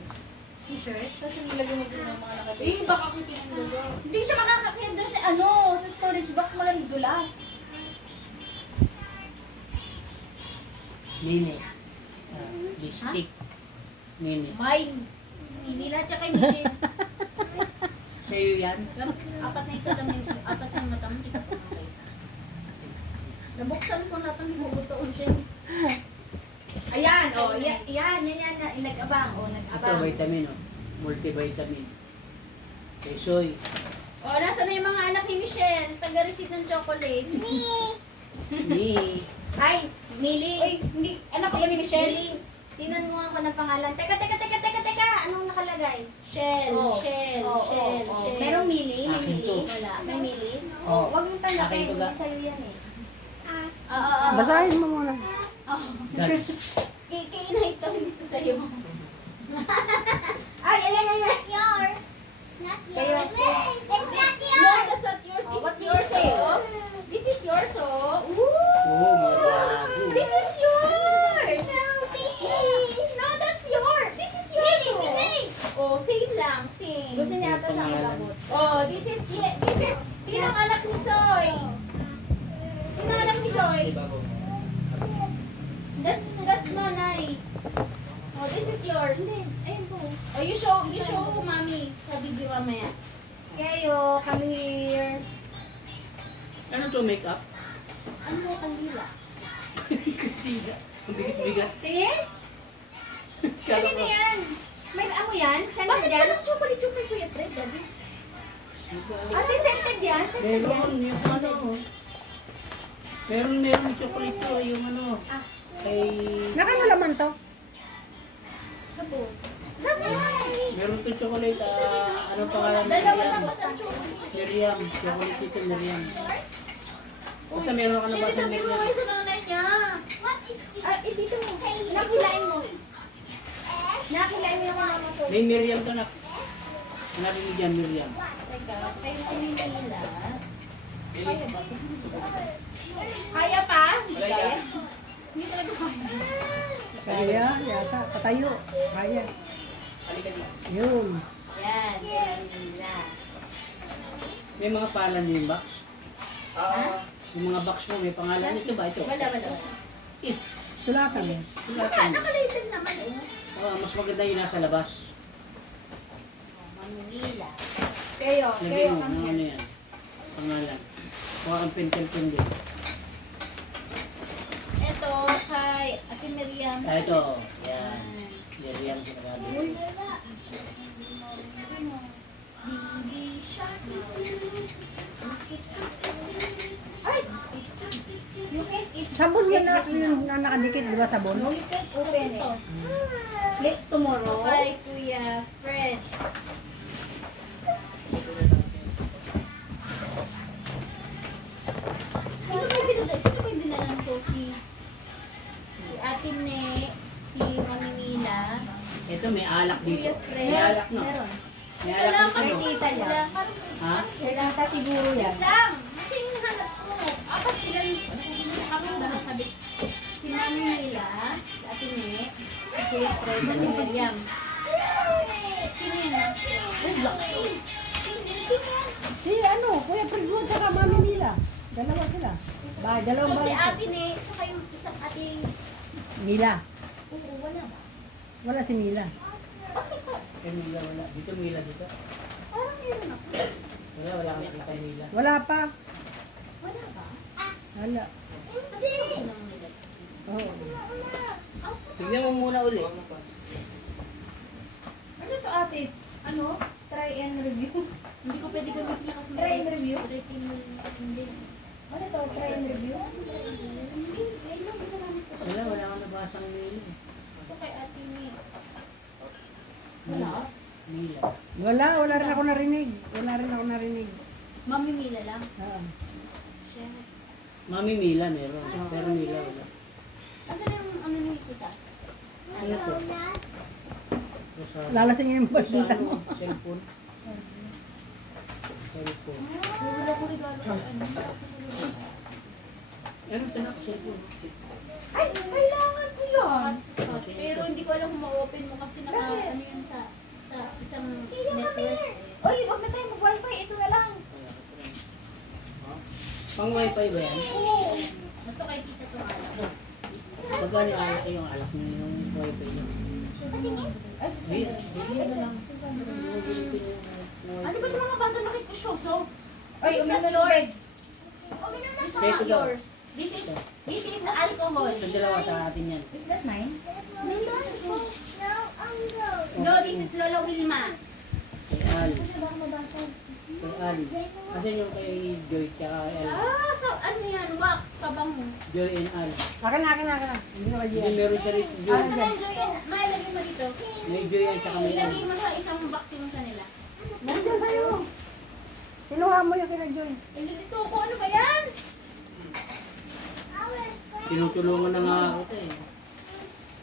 T-shirt? Tapos nilagay mo din ng mga nakabili. Eh, baka kung tinulog. Hindi siya makakakit doon sa ano, sa storage box malang dulas. Nini. Lipstick. Nini. Mine. Hindi lahat siya kay Michelle. Sa'yo yan? Apat na yung salamin, apat na yung mata mo, hindi ka pa nakita. Nabuksan ko natin, hindi ko gusto ko siya. Ayan, oh, yan, nag-abang, oh, Ito, nag-abang. vitamin oh. Multivitamin. Kay Soy. Oh, nasa na yung mga anak ni Michelle? Taga-receipt ng chocolate. Ni. Ay, Mili. Uy, hindi, anak ko ba ni Michelle? Tingnan mo ako ng pangalan. Teka. Anong nakalagay? Shell, Shell. Merong Mili? May Akin Mili? to. Wala. May Mili? Oh. Huwag mong tanggapin. Akin to ga. Hindi sa'yo yan eh. Basahin mo muna. Dad. Kina ito, hindi ko sa'yo. Ay. Yours. It's not Kayo. yours. It's not No, yours. that's not yours. This is yours, oh. This is yours, oh. Oh, mga bago. This is yours. No, No, that's yours. This is yours, oh. Really? Oh, same lang, same. Gusto niya ata siyang magabot. Oh, this is, sino ang anak ni Soy? Sino ang anak ni Soy? That's not nice. Oh, this is yours. Ayun po. Oh, you show mommy sa video mamaya. Kayo, come here. Ano to, makeup? Ano kandila? Kastila. Ang bigat-bigat. Tingin? Kala Ano ko. yan? May amo yan? Scented yan? Bakit chocolate yung kay Kuya Fred, Daddy? Ate, scented yan? Scented yan? Meron yung ano. Meron yung chocolate to. Yung ano. Ah. Kay... Nakano laman to? Sabo. Nasaan? Meron to chocolate. Ano pangalan? Dalawa lang Miriam. ba sa chocolate? Miriam. Chocolate ito, Miriam. Basta meron ka na ba Sino sa sabi mo Miriam? kayo sa nanay niya? What is this? Ah, dito mo. Nakilain mo. Nakilain mo yung mama ko. May Miriam to na. Hanapin mo dyan, Miriam. Teka, kayo si Manila. Kaya pa? Hindi kaya? Hindi talaga kaya. Kaya, yata. Patayo. Kaya. Yun. Yan, kaya Manila. May mga pangalan din box? Ha? Yung mga box mo, may pangalan. Ito ba? Ito. Wala. Eh, Sulatan mo. Sulatan mo. Naka-label naman eh. Mas maganda yung nasa labas. Manila. Kayo Lagyan mo, kami. ano yan. Pangalan. Kuha kang pentel-pen din. Ito, kay Ate Miriam. Ito. Yan. Yan sinasabi. Ay! You can eat. Sabon mo na yung nakadikit, di ba sabon? No, you can open it. Late tomorrow. Kay Kuya Fred. Sino ba yung binalan ko? Si Ate Ne, si Mami Mila, Ito may alak dito. Kuya Fred. May alak no? Meron. May alak ng May ano? tita niya. Ha? May tita siguro yan. Lang! Kasi yung hanap ko. Apat sila yung kami ba nasabi? Si Mami Mila, si Ate Ne, si Kuya Fred, at si Miriam. Sino yun ah? Sino yan? Si ano, Kuya Pridwood saka Mami Mila. Dalawa sila. Dalawang So si bahay. Ate Ne, tsaka yung isang ate, Mila. oo, wala ba? Wala si Mila. Bakit ka? Eh, Mila wala. Dito Mila dito. Parang meron ako. Wala kang nakita Mila. Wala pa. Wala ba? Wala. Kasi nang nila. Oo. Tignan mo muna uli. Ano to ate? Ano? Try and review. Hindi ko pwede gamitin niya kasi Try and review? Hindi. Ano to? Try and review? Hindi. Ngayon lang ginagamit ko. Wala kang nabasang Mila. Ito kay Ate Ne. Wala? Mila. Wala rin ako narinig. Wala rin ako narinig. Mami Mila lang. Oo. Siya. Mami Mila meron. Pero Mila wala. Asan yung ano ni Tita? Ano to? Sa, Lalasing yung sa bandita ano? mo. Cellphone. Cellphone. Wala ko regalo. Ano? Ano ito na? Cellphone. Ay, kailangan ko yun. Hotspot. Pero hindi ko alam kung ma-open mo kasi naka ano yun sa isang network. Oy, wag na tayo mag-wifi. Ito na lang. Pang wifi ba yan? Oo. Ito kay Tita to alam. Magkano yung alak yung alak mo yung wifi niya? Ay, Bigyan na lang. Ano ba ito mga bata nakikusyoso? Ay, This is not uminom na yours. Uminom This is Say not ko daw. yours. This is alcohol. Sa dalawa sa atin yan. Is that mine? No, this is Lola Wilma. Kay Al. Baka mabasag. Kay Al. Asan yung kay Joy tsaka Al? Ah, so ano yan? Wax, pabango. Joy and Al. Akin na. Hindi na Hindi kaya. meron siya rin Asa Joy. na yung Joy and mailagay mo dito. May Joy yan tsaka may Al. Ilagay mo sa isang box yung kanila. Nandiyan sa'yo. Kinuha mo yung kina Joy. Dito ko, ano ba yan? Tinutulungan na nga ako ito eh.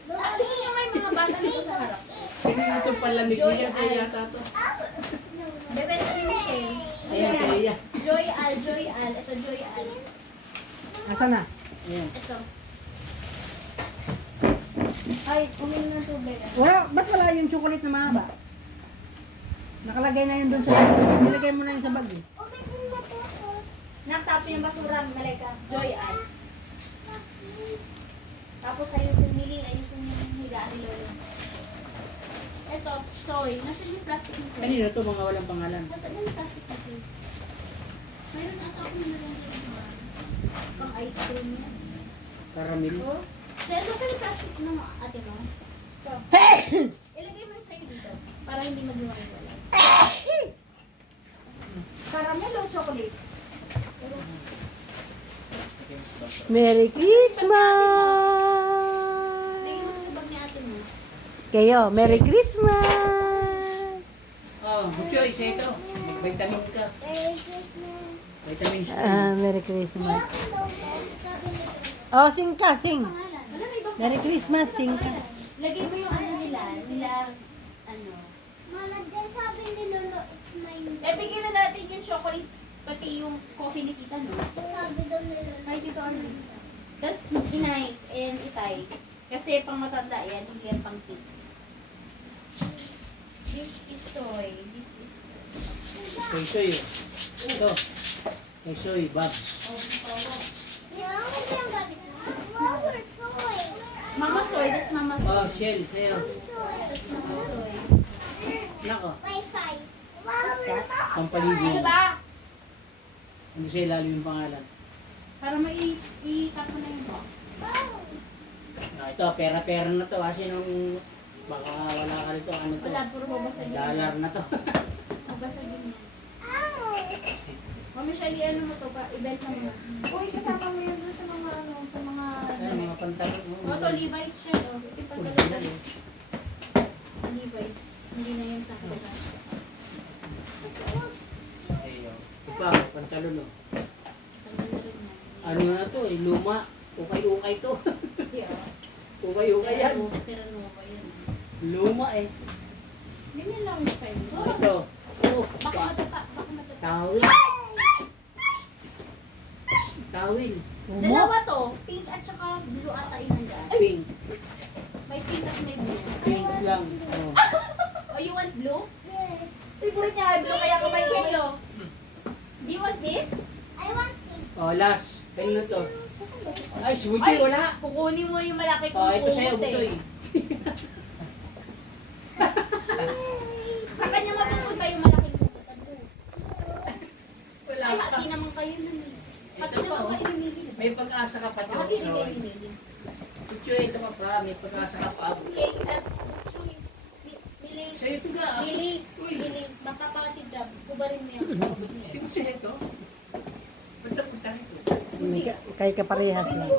Alisin nyo nga yung mga bata dito sa harap. Sino yung itong palamig Joy niya? Al. Kaya yata to. Bebe, sabi ni Shay. Ayan, sa iya. Joy Al, Joy Al. Ito, Joy Al. Asan na? Ayan. Ito. Ay, uminom ng tubig. Ba't wala yung chocolate na mahaba? Nakalagay na yun doon sa bag. Nilagay mo na yun sa bag eh. Naktapo yung basura, Malika. Joy Al. Tapos ayusin Milin, ayusin yung higaan ni Lolo. Ito, soy. Nasaan yung plastic ng soy? Kanino to mga walang pangalan? Nasaan yung plastic ng soy? Mayroon ata ako nilalagay sa mga pang ice cream yan. Caramel. Oh. Kaya nasaan yung plastic ng ate mo? Ito. Ilagay mo yung sa'yo dito para hindi maghiwalay. Caramel o chocolate? Merry Lagay mo Christmas! sa bag ni ate mo. Kayo, Merry Christmas! Oh, Buchoy, sa ito. Vitamin ka. Vitamin C. Merry Christmas. Oh, sing ka, sing. Pangalan. Wala na ibang Merry Christmas, sing ka. Lagay mo yung ano nila, ano. Mama, then sabi ni Lolo, it's mine. Bigyan na natin yung chocolate, pati yung coffee ni Tita, no? Sabi daw ni Lolo. Ay, dito ano? That's nice and itay. Kasi pang matanda yan, hindi yan pang kids. This is soy. This is... Kay Soy. Ito. Kay Soy, Bob. Yeah, what's yung gabi ko? Wow, it's so Soy, that's Mama Soy. Oh, Shell, sa'yo. That's Mama Soy. Nako, Wi-Fi. What's that? pampaligid. Ano ba? Hindi siya ilalim yung pangalan. Para i-cut mo na yung box. Ito, pera-pera na to. Kasi nung baka wala ka rito, ano to? Wala, puro babasagin. Dollar na to. Babasagin yan. Mami Shelly, ano mo to? I-belt mo na. Uy, kasama mo yun doon sa mga ano, sa mga... Ay, mga pantalon. O, to Levi's siya. O, ito yung pantalon ko. Levi's. Hindi na yun sa akin. Ito pa, pantalon oh. Tanggal na rin yan. Ano na to eh, luma. Ukay-ukay to. Yeah. Ukay-ukay yan. Terranova yan. Luma eh. Ganyan lang yung style. Ito. Oh, Baka matata. Baka matata. tawil. Tawil. Dalawa to. Pink at saka blue ata yung nandyan. Pink. May pink at may blue. Pink lang. Oh. Oh, you want blue? Yes. Favorite niya ay blue kaya kamay kayo. Do you want this? I want pink. Oh, last. Kanino to? Ay, suji, wala. Kukunin mo yung malaki kong Oh, ito sa'yo, kumot eh. Butoy. Sa kanya mapupunta yung malaking kumot. Wala Ay, ka. hati naman kayo nun eh. Hati Ito pa, naman oh. kayo nun eh. May pag-asa ka pa. Hati rin kayo nun eh. Ito, ito ka pa. May pag-asa ka pa. Okay, Mili, Sa'yo ito ga. Mili, makapatid ka. Kubarin mo yan. Hindi mo sa'yo ito. Punta-punta ito. Kay kaparehas lang.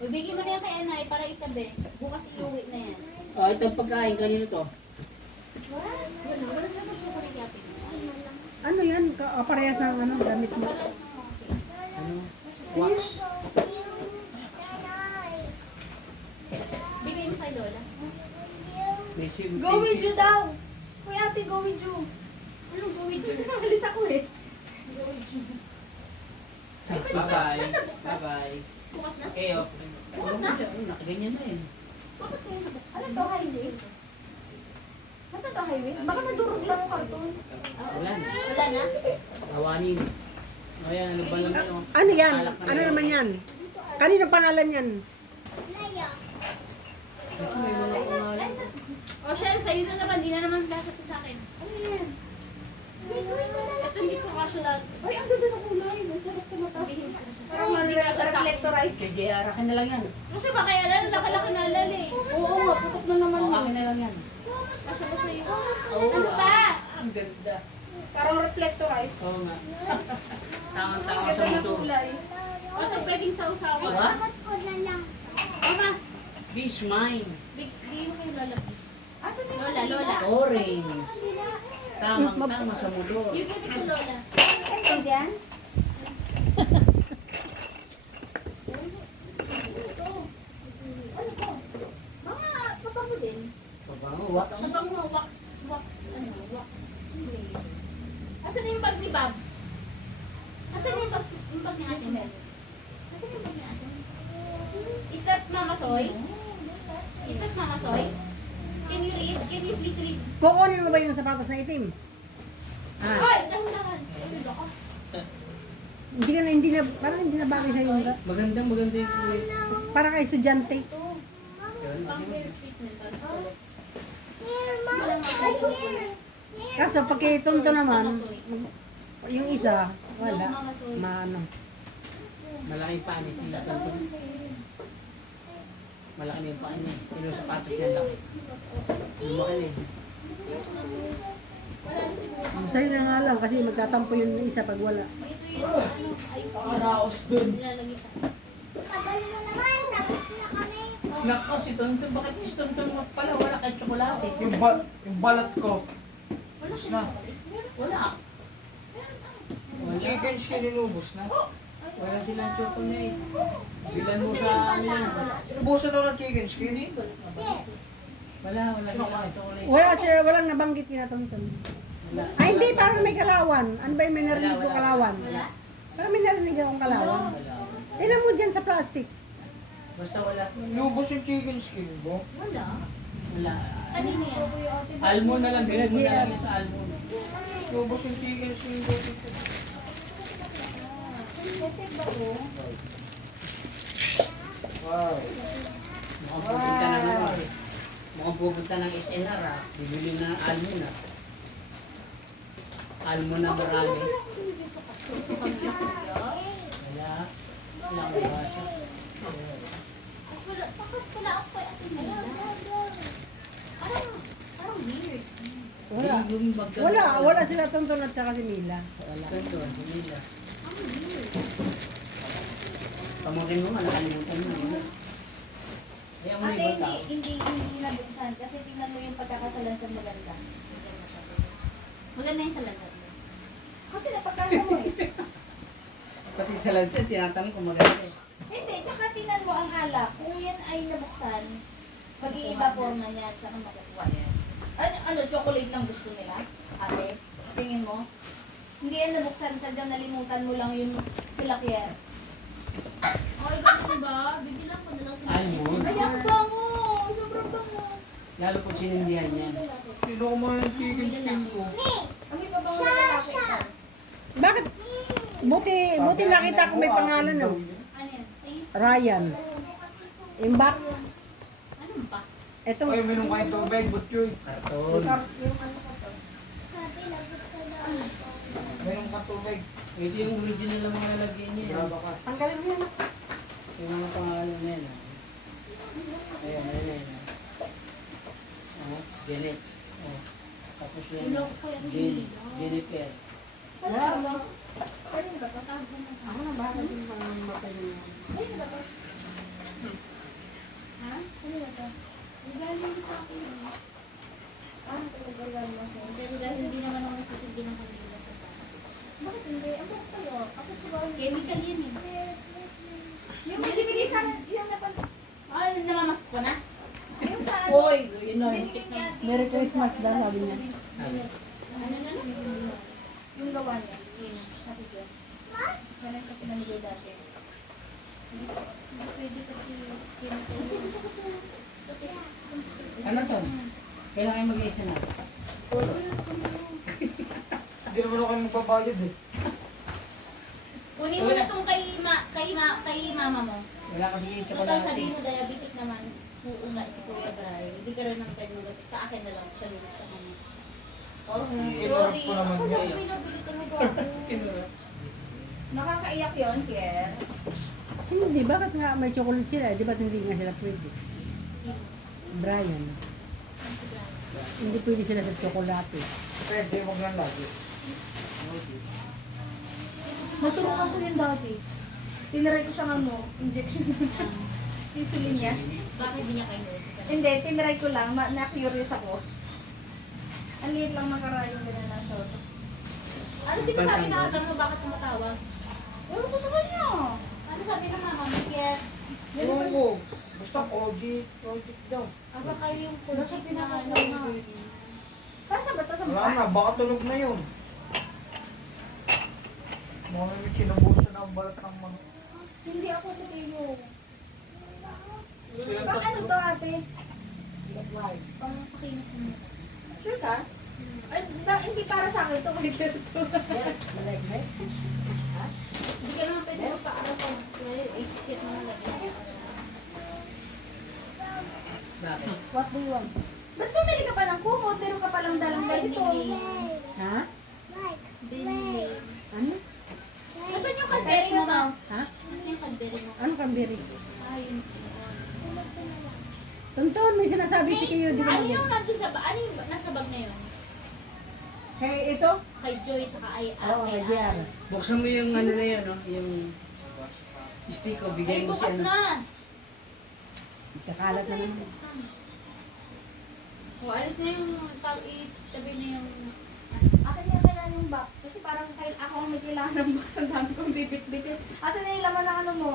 Bibigyan mo na yan kay Anay para itabi. Bukas iuwi na yan. Oh, itong pagkain. Kanino to? Wala naman siya pa nagyapin. Ano yan? Kaparehas ng ano, gamit mo. Paras na okay. Ano? Wax. Bigay mo kay Lola. May sim- Go with you daw! Uy, ate, go with you. Ano go with you? Alis ako eh. Go with you. Sabay. Sabay. Bukas na? Eh, oh. Bukas na? Nakaganyan na yun. Bakit kayo nabuksan? Ano to, highway? Ano to, highway? Baka nadurog lang yung karton. Wala na. Wala na? Awanin. O yan, ano ba lang yun? oh? Ano yan? Alak na Ano yun. naman yan? Kanino pangalan yan? Naya. Ito, may mga pangalan. O, Shell, sa'yo na naman. Di na naman lasap ko sa akin. Ano yan? Ito hindi ko kasya lahat. Ay, ang ganda ng kulay. Ang sarap sa mata. Sabihin ko na siya. Parang Hindi ka siya sa akin. reflectorize. Sige, arakin na lang yan. Kasi ba kaya lalo laki-laki na alal eh. Oo nga, putok na naman O, yun. akin na lang yan. Kasya ba sa'yo? Oo, Ano ba? Ang ganda. Parang reflectorize. Oo nga. Tama-tama Ang sa ganda ng motor. kulay. Ito pwedeng sausawa. Diba? Kamot ko na lang. Mama, Be mine. bigyan mo yung Lola please. Asan yung Lola, Lola. Orange. Tamang-tama sa motor. You give it to Lola. Ito dyan? Mga papango din. Pabango, wax. Papango, wax, wax spray. Asan na yung bag ni Babs? Asan na yung bag ni Ate Mel? Asan yung bag ni Ate Mel? Is that Mama Soy? Is that Mama Soy? Can you read? Can you please read? Kukunin mo ba yung sapatos na itim? Ah, Hoy, dahan-dahan. Ay, lakas. hindi na, parang hindi na bagay sa'yo. Maganda yung kulay. Parang kay estudyante. Ito. Pang hair treatment. Para sa ulit. Here, Mom. Walang Here. Kaso pag kay Tonto naman, yung isa, wala. Mama Soy. Maano. Malaking panis nila. Sa bawal sa'yo. Malaki na yung paa niya. Yung sapatos niya laki. Lumaki na eh. Wala na siguro. Sa'yo na nga lang kasi magtatampo yung isa pag wala. Ito yung ano, ice cream. Araos dun. Nilalagay sa ice cream. Tagal mo naman. Tapos na kami. Nako, si Tonton, bakit si Tonton pala wala kay tsokolate? Yung balat ko. Wala Ubus siya na. chocolate. Meron. Wala. Wala. Chicken skin inubos na. Wala silang chocolate. Bilan mo sa ano yan. Inubusan daw ng chicken skin. Yes. Wala silang chocolate. Walang nabanggit yun na Tonton. Wala. Ay hindi, parang may kalawan. Ano ba yung may narinig ko kalawan? Wala. Parang may narinig akong kalawan. Wala. Tingnan mo dyan sa plastic. Basta wala. Inubos yung chicken skin mo. Wala. Wala. Kanina yan. Almond na lang. Bilan mo na lang yung sa almond. Inubos yung chicken skin mo. Wow. Mukhang pupunta ng ano. Mukhang pupunta ng SNR ah. Bibili na almo na. Almo na marami. Puso kami na kuya. Kaya, ilang oras. Mas wala, bakit wala ako kay Ate Mila? Parang weird. Wala. Yung magkano- Wala sila Tonton at saka si Mila. Wala. Ganito, hindi nila. Ang weird. Pamukin mo, malakalimutan mo. Kaya mo Ate, yung bata. hindi nabuksan. Kasi tingnan mo yung pagkakasalansan maganda. Maganda yung saladsad. Kasi napagkasa mo eh. Pati sa lansan, tinatanong kung maganda eh. Hindi, tsaka tingnan mo ang alak. Kung yan ay nabuksan, mag-iiba forma niya, tsaka makukuha yan. Ano, chocolate lang gusto nila? Ate, tingin mo? Hindi yan nabuksan, sadyang nalimutan mo lang yung sila Kier. Okay, ganun ba? Bibilang ko na lang sila. Almond. Ay, ang bango! Sobrang bango! Lalo po sinindihan yan. Sino kumain ng chicken skin ko? Ang iba bango na lalaki ito. Bakit? Buti nakita ko may pangalan no. Ano yan? Ay, Ryan. Yung box. anong box? Ito. Ay, minum kayo tubig, butchoy. Karton. Minum ka tubig. Ito yung original ng mga lalagyan niya. Bravo ka. Tanggalin mo yan. Yung mga pangalan na yan. Ayan, ayan. Oh, Janet. Oh. Tapos yan. Ulo ko yan. Jennifer. Ano? Ano ba ito? Ako na bakit yung pangalan mo kayo yan? Ano ba ito? Ha? Ano ba ito? Galing sa akin. Ah, pinagalan mo siya. Pero dahil hindi naman ako nagsisilbi ng kanila sa bata. Bakit hindi? Ang bakit kayo? Ako siguro hindi. Chemical yan eh. Yung binibigay sa yung napan... Ah, namamas ko na? Yung sa ano? Oy, yun na. Binigay niya. Merry Christmas daw sabi niya. Ano na? Yung gawa niya. Yun. Sabi ko. Yan ang pinamigay dati. Hindi pwede kasi chemical yan. Ano to? Kailangan mag-iisa na. Hindi naman ako magbabayad eh. Kunin mo na itong kay mama mo. Wala kasi yung Ito chocolate. sabihin mo diabetic naman. Uuna si Kuya Bray. Hindi ka rin naman pwede mag- sa akin na lang siya lulot sa mama. Oh, Inorap ko naman Ako yan. lang pinabili ko na ba? Nakakaiyak yun, Kier. Hindi, bakit nga may chocolate sila? Di ba hindi nga sila pwede? Sino? Si Brian. Ang si Bray. Hindi pwede sila sa chocolate. Pwede, wag lang lagi. Naturukan ko yun dati. Tinaray ko siyang ano, injection. Insulin niya. Bakit hindi niya kayo? Hindi, tinaray ko lang. Na-curious ako. Ang liit lang makarayong gano'n na shot. Ano sinasabi na agad mo? Bakit tumatawag? Ewan ko sa kanya. Ano sabi ng mama mo? Kaya, Ewan ko. Basta Koji daw. aba kayo yung Bakit project na ano pinakakuha na. nga? Para sa bato sa Wala mukha? na, baka tulog na yun. Mga may kinabusan ang balat ng mga... Hindi ako sa iyo. Sila Bang ano to ate? Pang pakinis mo. Sure ka? Ay, hindi para sa akin to. Kay Kier to. Hindi ka naman pwede magpaaraw pag isipit mo na lagyan sa kasama. Bakit? What do you want? Ba't bumili ka pa ng kumot? Meron ka palang dalang ganito. Ha? Binili. Ano? Nasaan yung kalperi mo ka? Ha? Kasi yung kalberi mo. Ano kambiri? Ayun. Tonton, may sinasabi si Kiyo, di ba? Ano yung nandun sa ano yung nasa bag na yun? Kay ito? Kay Joy tsaka ay Oo, kay Diar. Buksan mo yung ano na yun, no? Yung stick ko, Ay, bigay mo bukas siya. na! Kakalat na naman. O, alis na yung itabi na yung... Akin niya kailangan yung box. Kasi parang ako ang may kailangan ng box. Ang dami kong bibit-bitit. Asan na yung laman ng ano mo?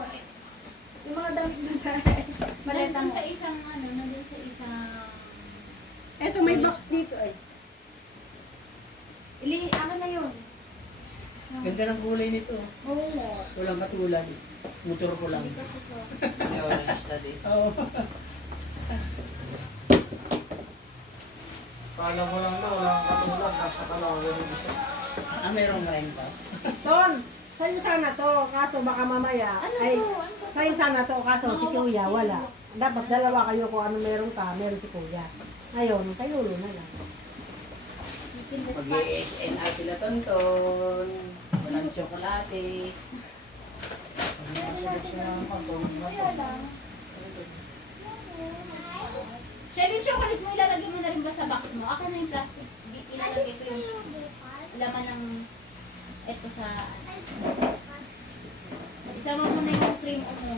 Yung mga damit dun sa maleta Nandun mo. sa isang ano, nandun sa isang... Eto, may box dito ay. Akin na yun. Ganda ng kulay nito. Oo. Walang katulad. Motor ko lang. Hindi ka susunod. May orange study. Oo. Kala mo lang na, walang katulad. Nasa kalawin yung isa. Merong rain pa. Ton, Sa'yo sana to, kaso baka mamaya, Ano ay, to? Ano to? sa'yo sana to, kaso si Kuya wala. Dapat dalawa kayo kung ano meron ka, meron si Kuya. Ngayon, kay Lolo na lang. Mag-i-SNI sila tonton. Walang tsokolate. Kaya lang. Siya yung chocolate mo, ilalagay mo na rin ba sa box mo? Akin na yung plastic. Ilalagay ko yung laman ng eto sa... Isama mo na yung cream mo.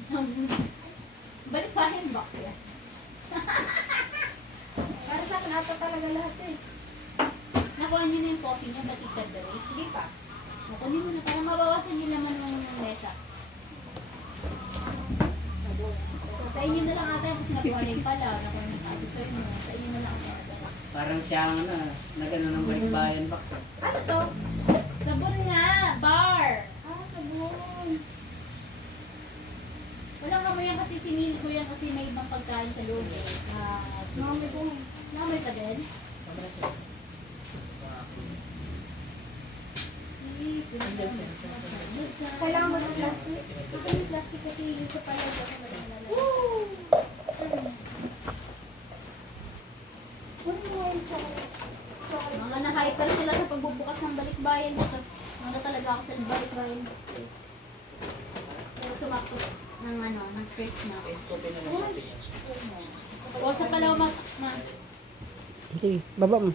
Isama mo. Balik pa yung box yan. Para sa akin, ato talaga lahat eh. Nakuha niyo na yung coffee niya, batik ka dali. Hindi pa. Nakunin mo na para mabawasan niyo naman ng mesa. Sa inyo na lang ata kasi nakuha na yung pala. Nakuha na yung ate soy mo. Sa inyo na lang ata. Parang siyang nagano ng balikbayan box. Ano to? Sabon nga! Bar! Ah, sabon. Walang amoy yan kasi sinili ko yan kasi may ibang pagkain sa loob eh. Namoy ko. Namoy ka din? Kailangan mo ng plastic? Ako yung plastic kasi yung sa pala ko na malalala. Mga na-hyper sila sa pagbubukas ng balikbayan. Mga talaga ako sa balikbayan. Pero sumakto ng ng first na. O sa palaw ma. Sige, baba mo.